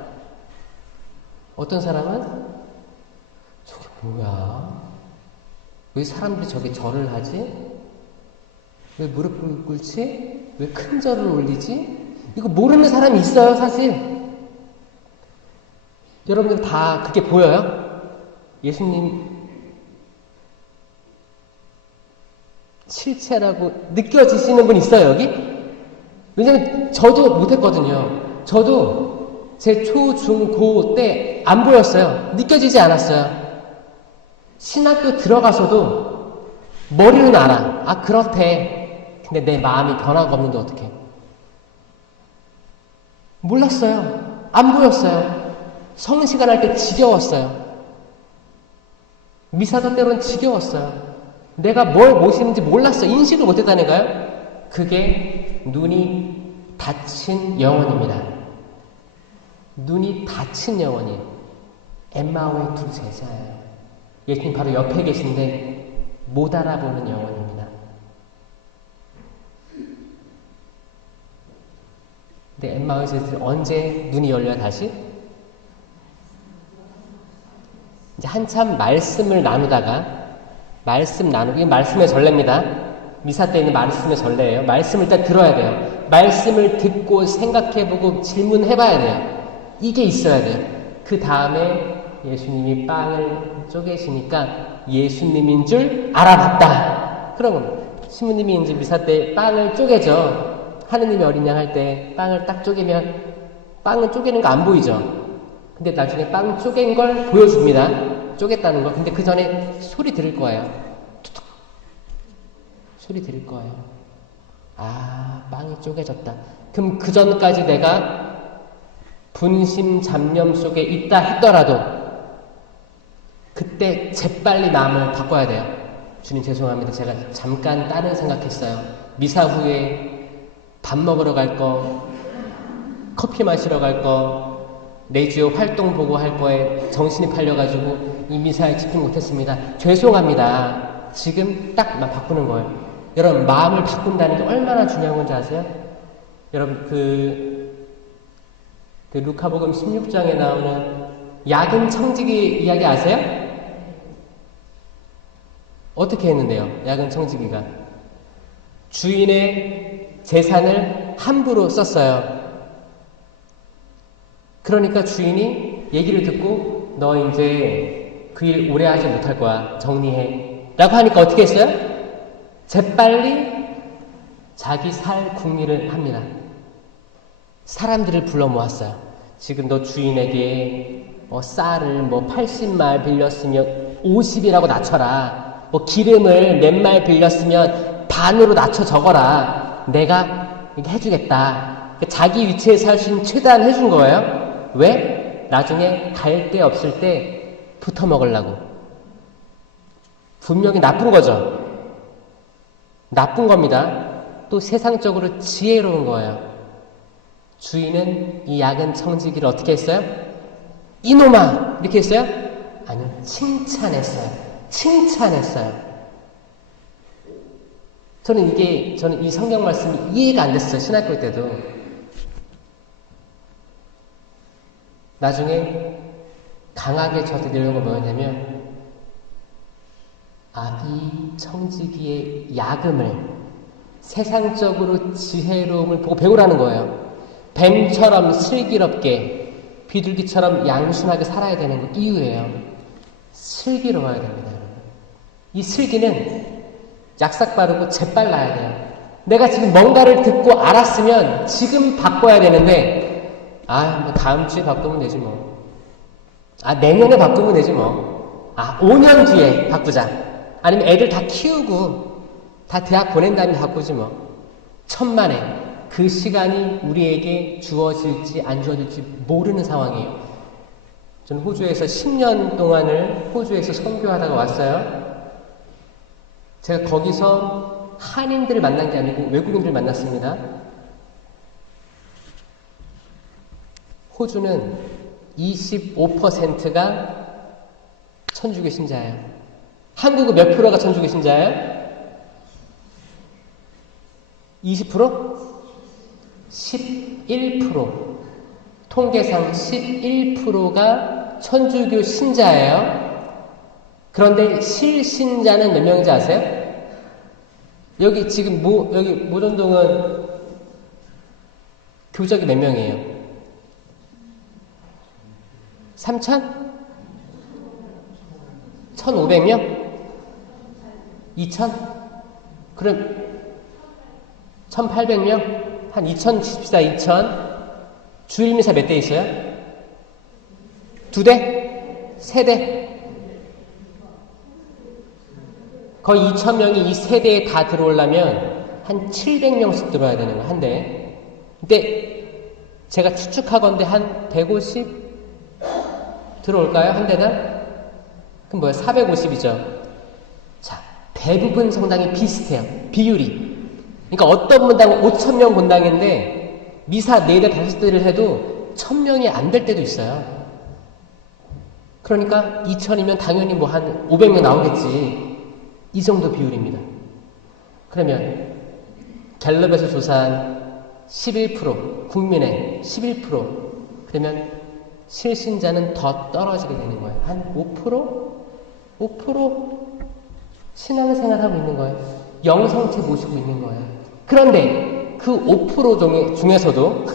어떤 사람은 저게 뭐야? 왜 사람들이 저게 절을 하지? 왜 무릎을 꿇지? 왜 큰 절을 올리지? 이거 모르는 사람이 있어요, 사실. 여러분들 다 그게 보여요? 예수님 실체라고 느껴지시는 분 있어요, 여기? 왜냐면 저도 못했거든요. 저도 제 초, 중, 고 때 안 보였어요. 느껴지지 않았어요. 신학교 들어가서도 머리는 알아. 아, 그렇대. 근데 내 마음이 변화가 없는데 어떡해. 몰랐어요. 안 보였어요. 성시간 할 때 지겨웠어요. 미사도 때로는 지겨웠어요. 내가 뭘 모시는지 몰랐어요. 인식을 못했다니까요. 그게 눈이 닫힌 영혼입니다. 눈이 닫힌 영혼이 엠마오의 두 제자예요. 예수님 바로 옆에 계신데 못 알아보는 영혼입니다. 근데 엠마오의 제자들 언제 눈이 열려야 다시? 이제 한참 말씀을 나누다가 이게 말씀의 전례입니다. 미사 때 있는 말씀의 전례예요. 말씀을 일단 들어야 돼요. 말씀을 듣고 생각해보고 질문해봐야 돼요. 이게 있어야 돼요. 그 다음에 예수님이 빵을 쪼개시니까 예수님인 줄 알아봤다. 그럼 신부님이 이제 미사 때 빵을 쪼개죠. 하느님이 어린 양 할 때 빵을 딱 쪼개면 빵은 쪼개는 거 안 보이죠. 근데 나중에 빵 쪼갠 걸 보여줍니다. 쪼갰다는 거. 근데 그 전에 소리 들을 거예요. 툭툭. 소리 들을 거예요. 아, 빵이 쪼개졌다. 그럼 그 전까지 내가 분심 잡념 속에 있다 했더라도 그때 재빨리 마음을 바꿔야 돼요. 주님 죄송합니다. 제가 잠깐 다른 생각했어요. 미사 후에 밥 먹으러 갈 거, 커피 마시러 갈 거, 내주요 활동 보고 할 거에 정신이 팔려가지고 이 미사에 집중 못했습니다. 죄송합니다. 지금 딱 바꾸는 거예요. 여러분 마음을 바꾼다는 게 얼마나 중요한 건지 아세요? 여러분 그 루카복음 16장에 나오는 야근 청지기 이야기 아세요? 어떻게 했는데요? 야근 청지기가 주인의 재산을 함부로 썼어요. 그러니까 주인이 얘기를 듣고 너 이제 그 일 오래 하지 못할 거야. 정리해. 라고 하니까 어떻게 했어요? 재빨리 자기 살 궁리를 합니다. 사람들을 불러 모았어요. 지금 너 주인에게 쌀을 80말 빌렸으면 50이라고 낮춰라. 기름을 몇 말 빌렸으면 반으로 낮춰 적어라. 내가 이렇게 해주겠다. 자기 위치에서 할 수 있는 최대한 해준 거예요. 왜? 나중에 갈 데 없을 때 붙어 먹으려고. 분명히 나쁜 거죠. 나쁜 겁니다. 또 세상적으로 지혜로운 거예요. 주인은 이 야근 청지기를 어떻게 했어요? 이놈아! 이렇게 했어요? 아니요. 칭찬했어요. 저는 이 성경 말씀이 이해가 안 됐어요. 신학교 때도. 나중에 강하게 저한테 내려온 건 뭐였냐면, 이 청지기의 야금을, 세상적으로 지혜로움을 보고 배우라는 거예요. 뱀처럼 슬기롭게, 비둘기처럼 양순하게 살아야 되는 거 이유예요. 슬기로워야 됩니다, 여러분. 이 슬기는 약삭 바르고 재빨라야 돼요. 내가 지금 뭔가를 듣고 알았으면 지금 바꿔야 되는데, 다음 주에 바꾸면 되지 뭐. 내년에 바꾸면 되지 뭐. 5년 뒤에 바꾸자. 아니면 애들 다 키우고 다 대학 보낸 다음에 바꾸지 뭐. 천만에 그 시간이 우리에게 주어질지 안 주어질지 모르는 상황이에요. 저는 호주에서 10년 동안을 호주에서 선교하다가 왔어요. 제가 거기서 한인들을 만난 게 아니고 외국인들을 만났습니다. 호주는 25%가 천주교 신자예요. 한국은 몇 프로가 천주교 신자예요? 20%? 11%. 통계상 11%가 천주교 신자예요. 그런데 실신자는 몇 명인지 아세요? 여기 지금 여기 모전동은 교적이 몇 명이에요? 3,000? 1,500명? 2,000? 그럼 1,800명? 한 2,000 칩시다. 2,000. 주일미사 몇 대 있어요? 2대? 3대? 거의 2,000명이 이 세대에 다 들어오려면 한 700명씩 들어와야 되는 거예요. 한 대에. 근데 제가 추측하건대 한 150 들어올까요? 한 대당? 그럼 뭐야? 450이죠. 자, 대부분 성당이 비슷해요. 비율이. 그러니까 어떤 분당은 5,000명 본당인데 미사 4대 5대를 해도 1,000명이 안 될 때도 있어요. 그러니까 2,000이면 당연히 뭐 한 500명 나오겠지. 이 정도 비율입니다. 그러면 갤럽에서 조사한 11%, 국민의 11%, 그러면 실신자는 더 떨어지게 되는 거예요. 한 5%? 5% 신앙생활하고 있는 거예요. 영성체 모시고 있는 거예요. 그런데 그 5% 중에서도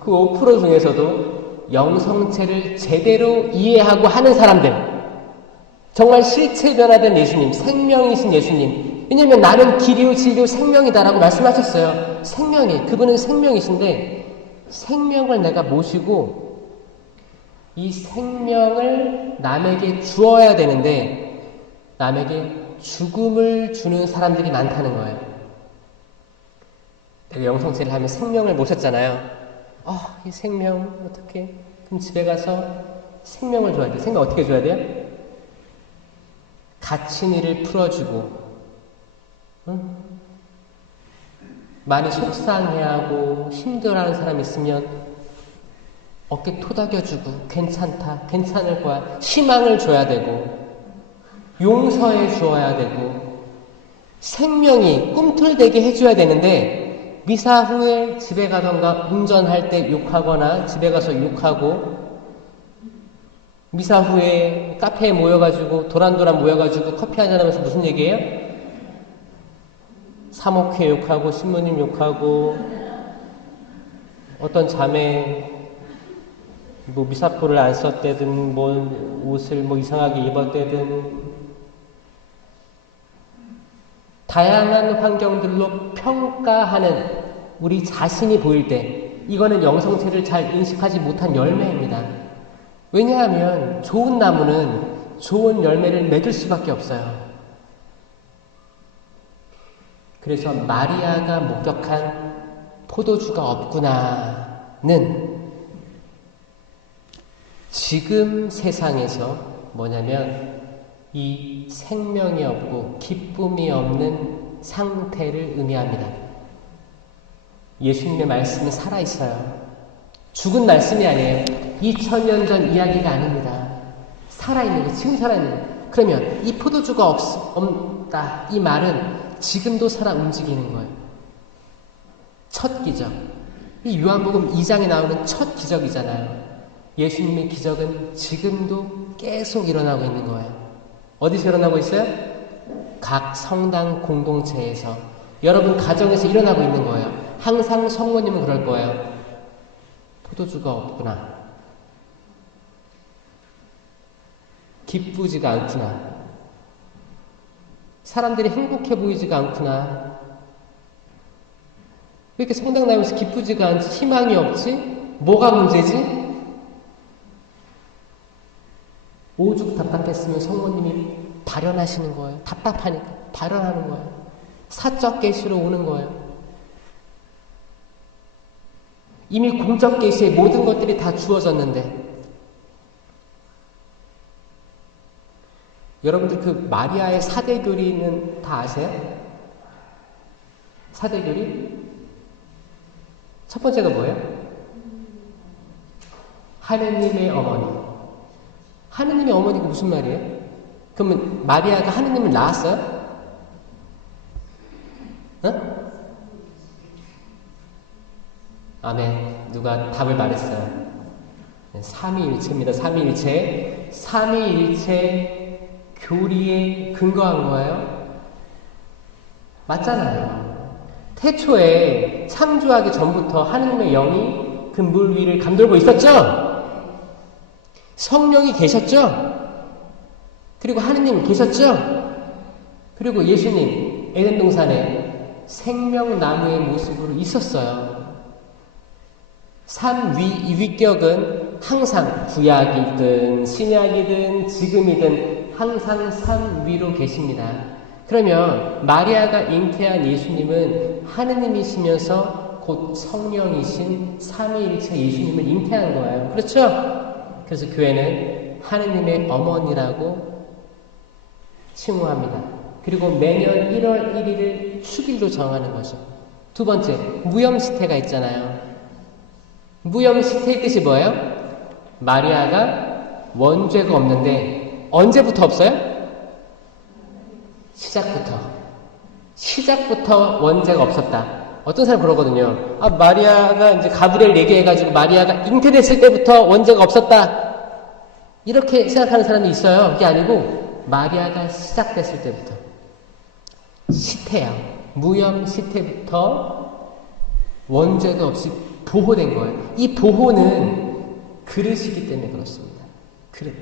그 5% 중에서도 영성체를 제대로 이해하고 하는 사람들, 정말 실체 변화된 예수님, 생명이신 예수님. 왜냐면 나는 길이요 진리요 생명이다라고 말씀하셨어요. 생명이, 그분은 생명이신데 생명을 내가 모시고 이 생명을 남에게 주어야 되는데 남에게 죽음을 주는 사람들이 많다는 거예요. 내가 영성체를 하면 생명을 모셨잖아요. 이 생명 어떻게? 그럼 집에 가서 생명을 줘야 돼. 생명 어떻게 줘야 돼요? 갇힌 이를 풀어주고, 응? 많이 속상해하고 힘들어하는 사람 있으면 어깨 토닥여주고 괜찮다, 괜찮을 거야. 희망을 줘야 되고 용서해 주어야 되고 생명이 꿈틀대게 해줘야 되는데 미사 후에 집에 가던가 운전할 때 욕하거나 집에 가서 욕하고 미사 후에 카페에 모여가지고 도란도란 모여가지고 커피 한잔하면서 무슨 얘기예요? 사목회 욕하고 신부님 욕하고 어떤 자매 뭐 미사포를 안 썼대든 뭐 옷을 뭐 이상하게 입었대든 다양한 환경들로 평가하는 우리 자신이 보일 때 이거는 영성체를 잘 인식하지 못한 열매입니다. 왜냐하면 좋은 나무는 좋은 열매를 맺을 수밖에 없어요. 그래서 마리아가 목격한 포도주가 없구나는 지금 세상에서 뭐냐면 이 생명이 없고 기쁨이 없는 상태를 의미합니다. 예수님의 말씀은 살아있어요. 죽은 말씀이 아니에요. 2000년 전 이야기가 아닙니다. 살아있는 거, 지금 살아있는 거. 그러면 이 포도주가 없다. 이 말은 지금도 살아 움직이는 거예요. 첫 기적. 이 요한복음 2장에 나오는 첫 기적이잖아요. 예수님의 기적은 지금도 계속 일어나고 있는 거예요. 어디서 일어나고 있어요? 각 성당 공동체에서, 여러분 가정에서 일어나고 있는 거예요. 항상 성모님은 그럴 거예요. 포도주가 없구나. 기쁘지가 않구나. 사람들이 행복해 보이지가 않구나. 왜 이렇게 성당 나오면서 기쁘지가 않지? 희망이 없지? 뭐가 문제지? 오죽 답답했으면 성모님이 발현하시는 거예요. 답답하니까 발현하는 거예요. 사적 계시로 오는 거예요. 이미 공적 계시에 모든 것들이 다 주어졌는데, 여러분들 그 마리아의 사대교리는 다 아세요? 사대교리? 첫 번째가 뭐예요? 하느님의 어머니. 하느님의 어머니가 무슨 말이에요? 그러면 마리아가 하느님을 낳았어요? 어? 아멘. 누가 답을 말했어요. 삼위일체입니다. 삼위일체. 삼위일체 교리에 근거한 거예요. 맞잖아요. 태초에 창조하기 전부터 하느님의 영이 그 물 위를 감돌고 있었죠? 성령이 계셨죠? 그리고 하느님 계셨죠? 그리고 예수님 에덴 동산에 생명나무의 모습으로 있었어요. 삼위격은 항상 구약이든 신약이든 지금이든 항상 삼위로 계십니다. 그러면 마리아가 잉태한 예수님은 하느님이시면서 곧 성령이신 삼위일체 예수님을 잉태한 거예요. 그렇죠? 그래서 교회는 하느님의 어머니라고 칭호합니다. 그리고 매년 1월 1일을 축일로 정하는 거죠. 두 번째, 무염시태가 있잖아요. 무염시태의 뜻이 뭐예요? 마리아가 원죄가 없는데 언제부터 없어요? 시작부터 원죄가 없었다. 어떤 사람 그러거든요. 아, 마리아가 이제 가브리엘 얘기해가지고 마리아가 잉태됐을 때부터 원죄가 없었다. 이렇게 생각하는 사람이 있어요. 그게 아니고 마리아가 시작됐을 때부터 시태야. 무염 시태부터 원죄가 없이 보호된 거예요. 이 보호는 그릇이기 때문에 그렇습니다. 그릇.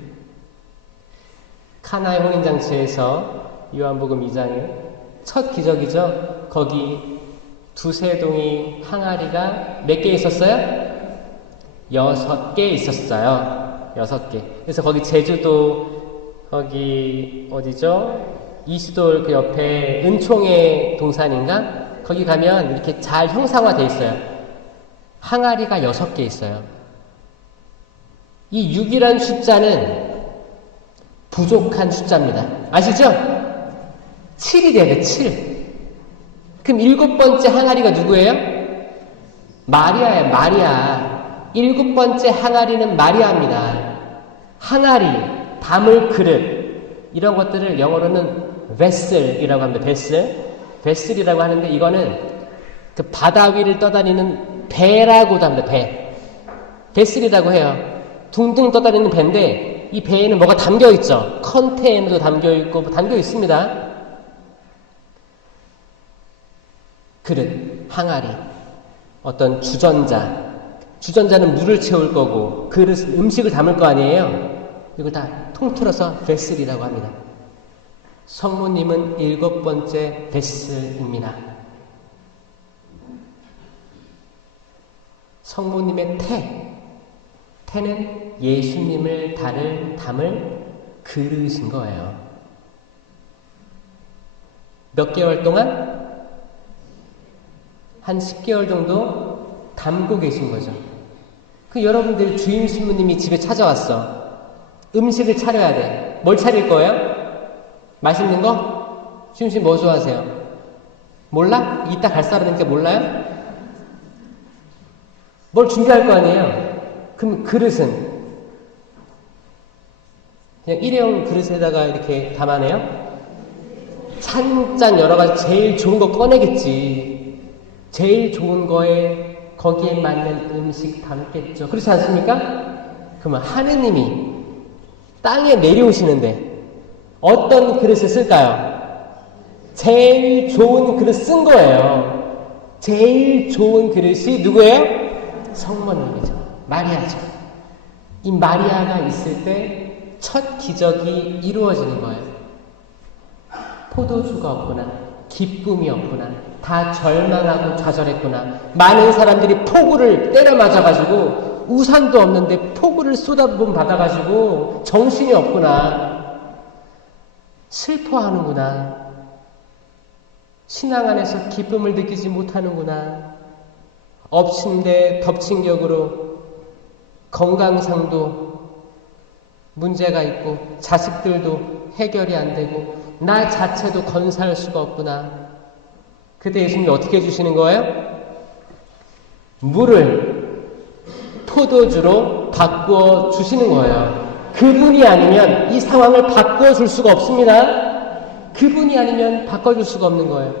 카나의 혼인잔치에서 요한복음 2장에 첫 기적이죠. 거기 두세 동이 항아리가 몇 개 있었어요? 6개 있었어요. 6개. 그래서 거기 제주도, 거기 어디죠? 이수돌 그 옆에 은총의 동산인가? 거기 가면 이렇게 잘 형상화되어 있어요. 항아리가 6개 있어요. 이 6이라는 숫자는 부족한 숫자입니다. 아시죠? 7이 돼야 돼, 7. 그럼 7번째 항아리가 누구예요? 마리아예요, 마리아. 7번째 항아리는 마리아입니다. 항아리, 담을 그릇, 이런 것들을 영어로는 vessel이라고 합니다. vessel이라고 하는데 이거는 그 바다 위를 떠다니는 배라고도 합니다. vessel이라고 해요. 둥둥 떠다니는 배인데 이 배에는 뭐가 담겨있죠. 컨테이너도 담겨있고 뭐 담겨 있습니다. 그릇, 항아리, 어떤 주전자는 물을 채울 거고 그릇은 음식을 담을 거 아니에요. 이걸 다 통틀어서 vessel이라고 합니다. 성모님은 7번째 베슬입니다. 성모님의 태는 예수님을 담을 그릇인 거예요. 몇 개월 동안? 한 10개월 정도 담고 계신 거죠. 여러분들 주임 신부님이 집에 찾아왔어. 음식을 차려야 돼. 뭘 차릴 거예요? 맛있는 거? 주임 신부 뭐 좋아하세요? 몰라? 이따 갈 사람이니까 몰라요? 뭘 준비할 거 아니에요? 그럼 그릇은? 그냥 일회용 그릇에다가 이렇게 담아내요? 찬짠 여러 가지 제일 좋은 거 꺼내겠지. 제일 좋은 거에 거기에 맞는 음식 담겠죠. 그렇지 않습니까? 그러면 하느님이 땅에 내려오시는데 어떤 그릇을 쓸까요? 제일 좋은 그릇 쓴 거예요. 제일 좋은 그릇이 누구예요? 성모님이죠. 마리아죠. 이 마리아가 있을 때 첫 기적이 이루어지는 거예요. 포도주가 없구나, 기쁨이 없구나, 다 절망하고 좌절했구나. 많은 사람들이 폭우를 때려 맞아가지고 우산도 없는데 폭우를 쏟아부은 받아가지고 정신이 없구나. 슬퍼하는구나. 신앙 안에서 기쁨을 느끼지 못하는구나. 엎친 데 덮친 격으로 건강상도 문제가 있고 자식들도 해결이 안 되고 나 자체도 건사할 수가 없구나. 그때 예수님이 어떻게 해주시는 거예요? 물을 포도주로 바꾸어 주시는 거예요. 그분이 아니면 이 상황을 바꾸어 줄 수가 없습니다. 그분이 아니면 바꿔줄 수가 없는 거예요.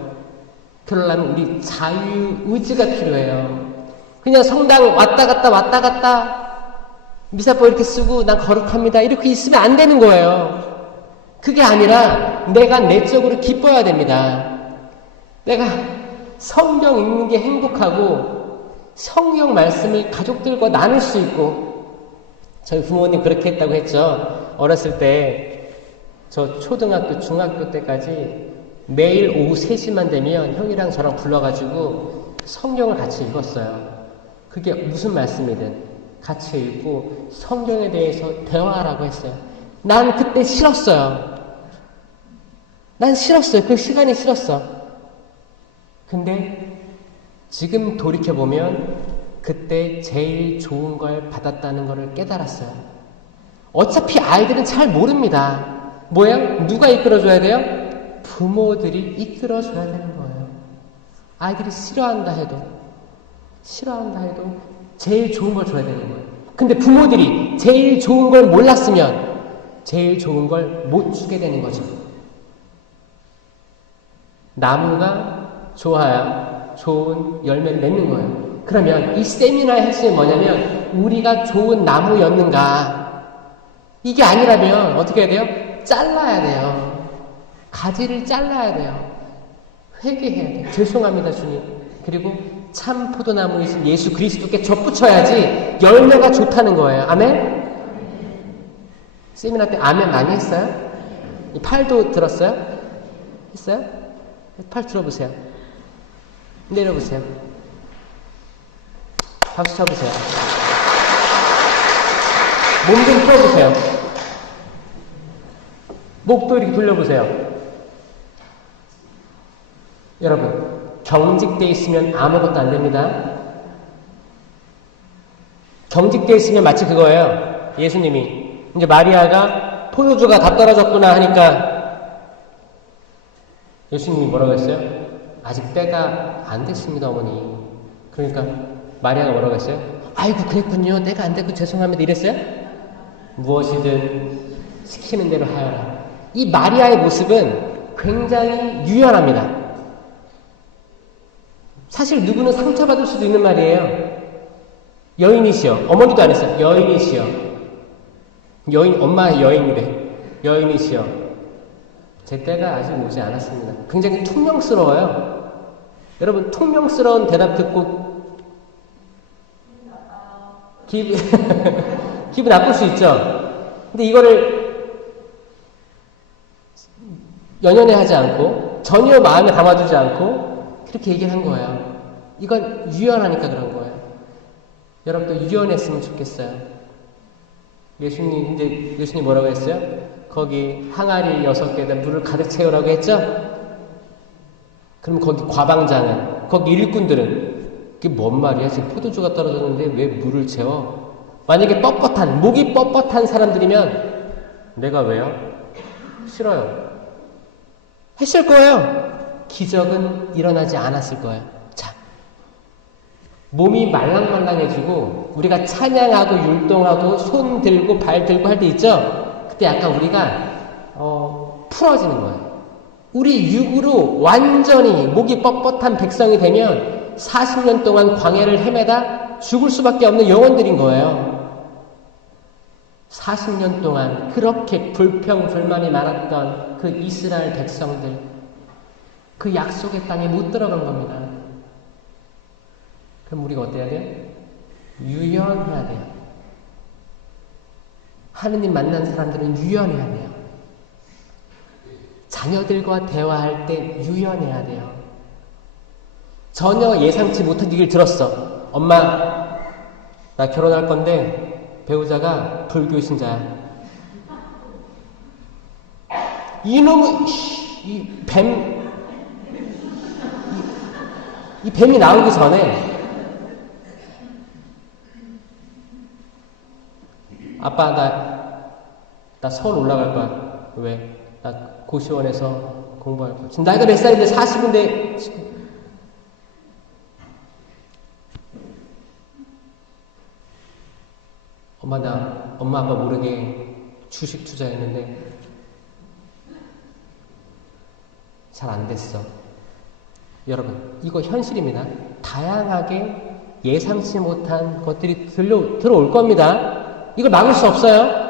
그러려면 우리 자유의지가 필요해요. 그냥 성당 왔다 갔다 미사법 이렇게 쓰고 난 거룩합니다 이렇게 있으면 안 되는 거예요. 그게 아니라 내가 내적으로 기뻐야 됩니다. 내가 성경 읽는 게 행복하고 성경 말씀을 가족들과 나눌 수 있고. 저희 부모님 그렇게 했다고 했죠. 어렸을 때 저 초등학교 중학교 때까지 매일 오후 3시만 되면 형이랑 저랑 불러가지고 성경을 같이 읽었어요. 그게 무슨 말씀이든 같이 읽고 성경에 대해서 대화하라고 했어요. 난 그때 싫었어요. 난 싫었어요. 그 시간이 싫었어. 근데 지금 돌이켜보면 그때 제일 좋은 걸 받았다는 것을 깨달았어요. 어차피 아이들은 잘 모릅니다. 뭐야? 누가 이끌어줘야 돼요? 부모들이 이끌어줘야 되는 거예요. 아이들이 싫어한다 해도 제일 좋은 걸 줘야 되는 거예요. 근데 부모들이 제일 좋은 걸 몰랐으면 제일 좋은 걸 못 주게 되는 거죠. 나무가 좋아야 좋은 열매를 맺는 거예요. 그러면 이 세미나의 핵심이 뭐냐면 우리가 좋은 나무였는가? 이게 아니라면 어떻게 해야 돼요? 잘라야 돼요. 가지를 잘라야 돼요. 회개해야 돼요. 죄송합니다 주님. 그리고 참 포도나무이신 예수 그리스도께 접붙여야지 열매가 좋다는 거예요. 아멘? 세미나 때 아멘 많이 했어요? 이 팔도 들었어요? 했어요? 팔 들어보세요. 내려보세요. 박수 쳐보세요. 몸 좀 풀어보세요. 목도 이렇게 돌려보세요. 여러분, 경직되어 있으면 아무것도 안 됩니다. 경직되어 있으면 마치 그거예요. 예수님이 이제 마리아가 포도주가 다 떨어졌구나 하니까 예수님이 뭐라고 했어요? 아직 때가 안 됐습니다, 어머니. 그러니까 마리아가 뭐라고 했어요? 아이고 그랬군요. 때가 안 됐고 죄송합니다. 이랬어요? 무엇이든 시키는 대로 하여라. 이 마리아의 모습은 굉장히 유연합니다. 사실 누구는 상처받을 수도 있는 말이에요. 여인이시여. 어머니도 안 했어요. 여인이시여. 엄마의 여인이래. 여인이시여. 제 때가 아직 오지 않았습니다. 굉장히 퉁명스러워요. 여러분, 퉁명스러운 대답 듣고 기분 나쁠 수 있죠. 근데 이거를 연연해 하지 않고 전혀 마음에 담아두지 않고 그렇게 얘기를 한 거예요. 이건 유연하니까 그런 거예요. 여러분도 유연했으면 좋겠어요. 예수님 뭐라고 했어요? 거기 항아리 6개에다 물을 가득 채우라고 했죠? 그럼 거기 과방장은, 거기 일꾼들은 그게 뭔 말이야? 지금 포도주가 떨어졌는데 왜 물을 채워? 만약에 목이 뻣뻣한 사람들이면 내가 왜요? 싫어요. 했을 거예요. 기적은 일어나지 않았을 거예요. 자, 몸이 말랑말랑해지고 우리가 찬양하고 율동하고 손 들고 발 들고 할 때 있죠? 그때 약간 우리가 풀어지는 거예요. 우리 육으로 완전히 목이 뻣뻣한 백성이 되면 40년 동안 광야를 헤매다 죽을 수밖에 없는 영혼들인 거예요. 40년 동안 그렇게 불평불만이 많았던 그 이스라엘 백성들, 그 약속의 땅에 못 들어간 겁니다. 그럼 우리가 어때야 돼요? 유연해야 돼요. 하느님 만난 사람들은 유연해야 돼요. 자녀들과 대화할 때 유연해야 돼요. 전혀 예상치 못한 얘기를 들었어. 엄마, 나 결혼할 건데 배우자가 불교 신자야. 이놈의 이 뱀이 나오기 전에 아빠 나 서울 올라갈 거야. 왜? 나 고시원에서 공부할 거야. 지금 나이가 몇 살인데 40인데 엄마 아빠 모르게 주식 투자했는데 잘 안 됐어. 여러분, 이거 현실입니다. 다양하게 예상치 못한 것들이 들어올 겁니다. 이걸 막을 수 없어요.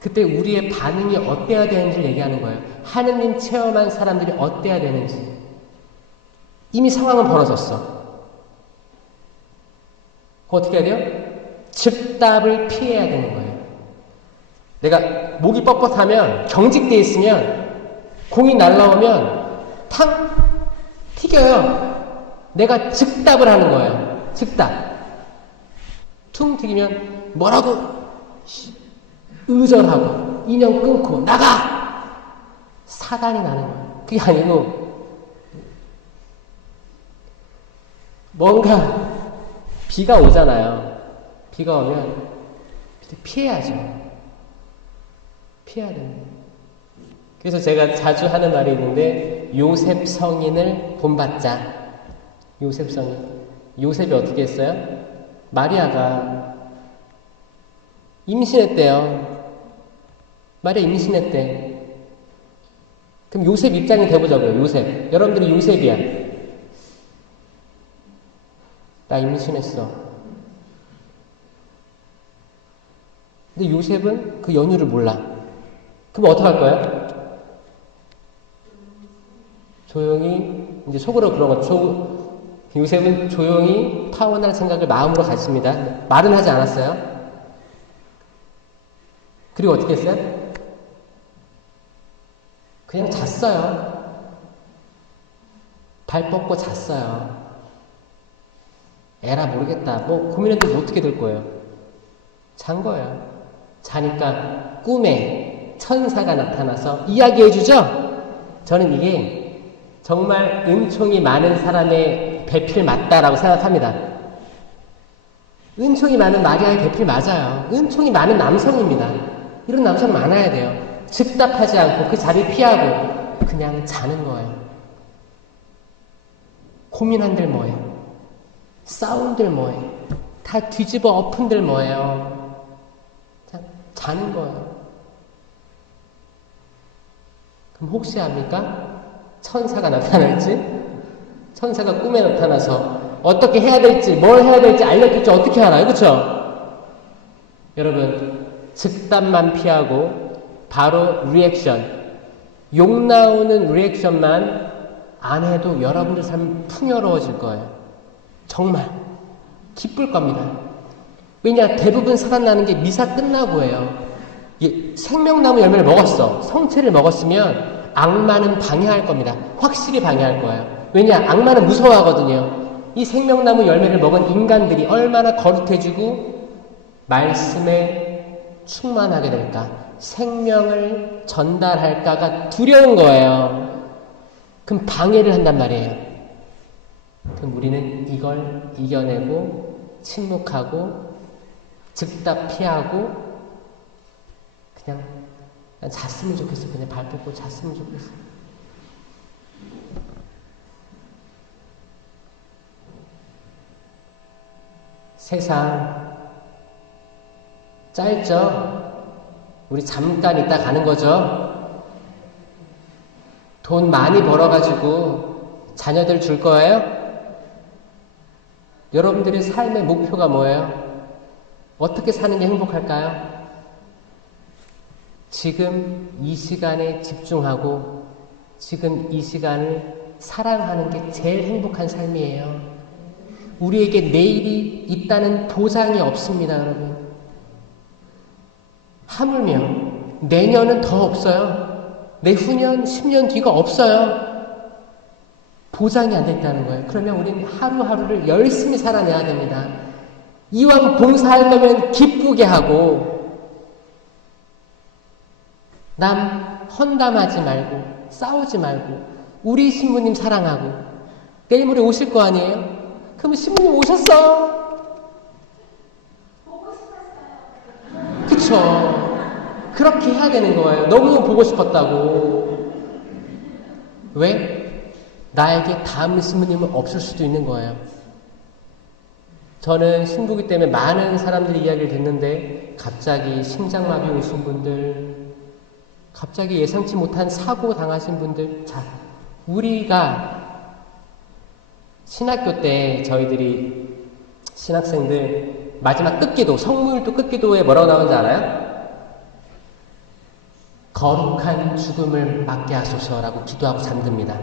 그때 우리의 반응이 어때야 되는지를 얘기하는 거예요. 하느님 체험한 사람들이 어때야 되는지. 이미 상황은 벌어졌어. 그럼 어떻게 해야 돼요? 즉답을 피해야 되는 거예요. 내가 목이 뻣뻣하면, 경직돼 있으면, 공이 날라오면 탕 튀겨요. 내가 즉답을 하는 거예요. 즉답. 퉁 튀기면 뭐라고? 의절하고 인연 끊고 나가! 사단이 나는 거예요. 그게 아니고 뭔가 비가 오잖아요. 비가 오면 피해야죠. 피해야 됩니다. 그래서 제가 자주 하는 말이 있는데 요셉 성인을 본받자. 요셉 성인. 요셉이 어떻게 했어요? 마리아가 임신했대요. 마리아 임신했대. 그럼 요셉 입장이 돼보자고요. 요셉. 여러분들이 요셉이야. 나 임신했어. 근데 요셉은 그 연유를 몰라. 그럼 어떡할 거야? 조용히 이제 속으로 그런 거죠. 요셉은 조용히 파혼할 생각을 마음으로 가집니다. 말은 하지 않았어요. 그리고 어떻게 했어요? 그냥 잤어요. 발 뻗고 잤어요. 에라 모르겠다. 뭐 고민해도 어떻게 될 거예요? 잔 거예요. 자니까 꿈에 천사가 나타나서 이야기해주죠? 저는 이게 정말 은총이 많은 사람의 배필 맞다라고 생각합니다. 은총이 많은 마리아의 배필 맞아요. 은총이 많은 남성입니다. 이런 남성 많아야 돼요. 즉답하지 않고 그 자리 피하고 그냥 자는 거예요. 고민한들 뭐예요? 싸움들 뭐예요? 다 뒤집어 엎은들 뭐예요? 그냥 자는 거예요. 그럼 혹시 압니까? 천사가 나타날지? 천사가 꿈에 나타나서 어떻게 해야 될지, 뭘 해야 될지 알려줄지 어떻게 알아요? 그렇죠? 여러분, 즉답만 피하고 바로 리액션, 욕 나오는 리액션만 안 해도 여러분들 삶 풍요로워질 거예요. 정말 기쁠 겁니다. 왜냐, 대부분 살아나는 게 미사 끝나고 해요. 생명나무 열매를 먹었어. 성체를 먹었으면 악마는 방해할 겁니다. 확실히 방해할 거예요. 왜냐? 악마는 무서워하거든요. 이 생명나무 열매를 먹은 인간들이 얼마나 거룩해지고 말씀에 충만하게 될까? 생명을 전달할까가 두려운 거예요. 그럼 방해를 한단 말이에요. 그럼 우리는 이걸 이겨내고 침묵하고 즉답 피하고 그냥 잤으면 좋겠어. 그냥 발 뻗고 잤으면 좋겠어. 세상 짧죠? 우리 잠깐 있다 가는 거죠? 돈 많이 벌어가지고 자녀들 줄 거예요? 여러분들의 삶의 목표가 뭐예요? 어떻게 사는 게 행복할까요? 지금 이 시간에 집중하고 지금 이 시간을 사랑하는 게 제일 행복한 삶이에요. 우리에게 내일이 있다는 보장이 없습니다, 여러분. 하물며 내년은 더 없어요. 내후년, 10년 뒤가 없어요. 보장이 안 됐다는 거예요. 그러면 우리는 하루하루를 열심히 살아내야 됩니다. 이왕 봉사할 거면 기쁘게 하고 남 헌담하지 말고 싸우지 말고 우리 신부님 사랑하고 내일 모레 오실 거 아니에요? 그러면 신부님 오셨어. 보고 싶었어요. 그쵸. 그렇게 해야 되는 거예요. 너무너무 보고 싶었다고. 왜? 나에게 다음 신부님은 없을 수도 있는 거예요. 저는 신부기 때문에 많은 사람들이 이야기를 듣는데 갑자기 심장마비 오신 분들, 갑자기 예상치 못한 사고 당하신 분들, 자, 우리가 신학교 때 저희들이 신학생들 마지막 끝기도, 성물도 끝기도에 뭐라고 나오는지 알아요? 거룩한 죽음을 맞게 하소서라고 기도하고 잠듭니다.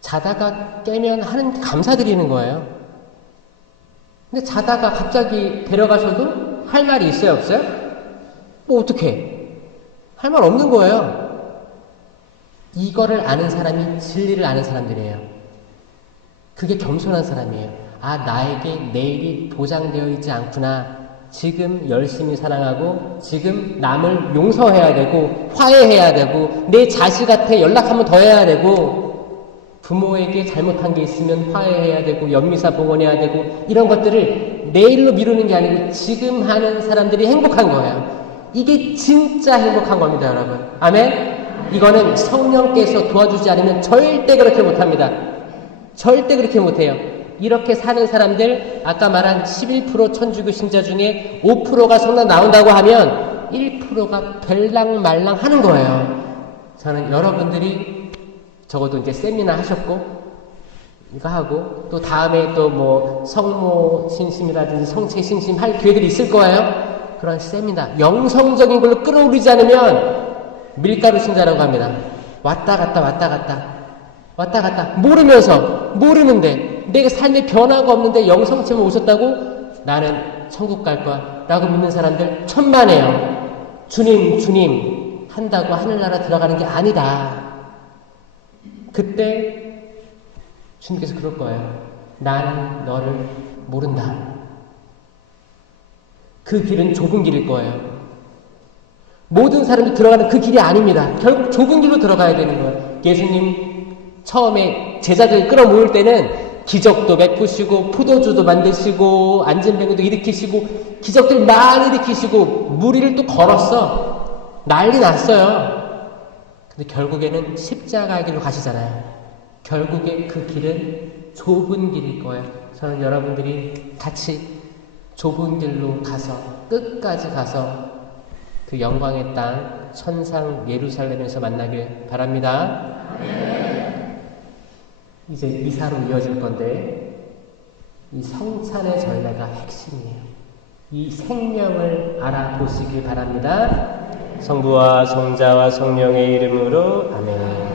자다가 깨면 하는 감사드리는 거예요. 근데 자다가 갑자기 데려가셔도 할 말이 있어요, 없어요? 뭐 어떡해? 할 말 없는 거예요. 이거를 아는 사람이 진리를 아는 사람들이에요. 그게 겸손한 사람이에요. 아, 나에게 내일이 보장되어 있지 않구나. 지금 열심히 사랑하고 지금 남을 용서해야 되고 화해해야 되고 내 자식한테 연락 한번 더 해야 되고 부모에게 잘못한 게 있으면 화해해야 되고 연미사 봉헌해야 되고 이런 것들을 내일로 미루는 게 아니고 지금 하는 사람들이 행복한 거예요. 이게 진짜 행복한 겁니다, 여러분. 아멘? 이거는 성령께서 도와주지 않으면 절대 그렇게 못합니다. 절대 그렇게 못해요. 이렇게 사는 사람들, 아까 말한 11% 천주교 신자 중에 5%가 성당 나온다고 하면 1%가 될랑말랑 하는 거예요. 저는 여러분들이 적어도 이제 세미나 하셨고, 이거 하고, 또 다음에 또 뭐 성모 신심이라든지 성체 신심 할 기회들이 있을 거예요. 그런 세미나, 영성적인 걸로 끌어올리지 않으면 밀가루 신자라고 합니다. 왔다 갔다 왔다 갔다 왔다 갔다 모르면서 모르는데 내가 삶에 변화가 없는데 영성체만 오셨다고 나는 천국 갈 거야 라고 믿는 사람들 천만에요. 주님 한다고 하늘나라 들어가는 게 아니다. 그때 주님께서 그럴 거예요. 나는 너를 모른다. 그 길은 좁은 길일 거예요. 모든 사람이 들어가는 그 길이 아닙니다. 결국 좁은 길로 들어가야 되는 거예요. 예수님 처음에 제자들 끌어모을 때는 기적도 베푸시고 포도주도 만드시고 안진뱅이도 일으키시고 기적들 많이 일으키시고 무리를 또 걸었어. 난리 났어요. 근데 결국에는 십자가의 길로 가시잖아요. 결국에 그 길은 좁은 길일 거예요. 저는 여러분들이 같이 좁은 길로 가서 끝까지 가서 그 영광의 땅 천상 예루살렘에서 만나길 바랍니다. 이제 미사로 이어질 건데 이 성찬의 전례가 핵심이에요. 이 생명을 알아보시길 바랍니다. 성부와 성자와 성령의 이름으로 아멘.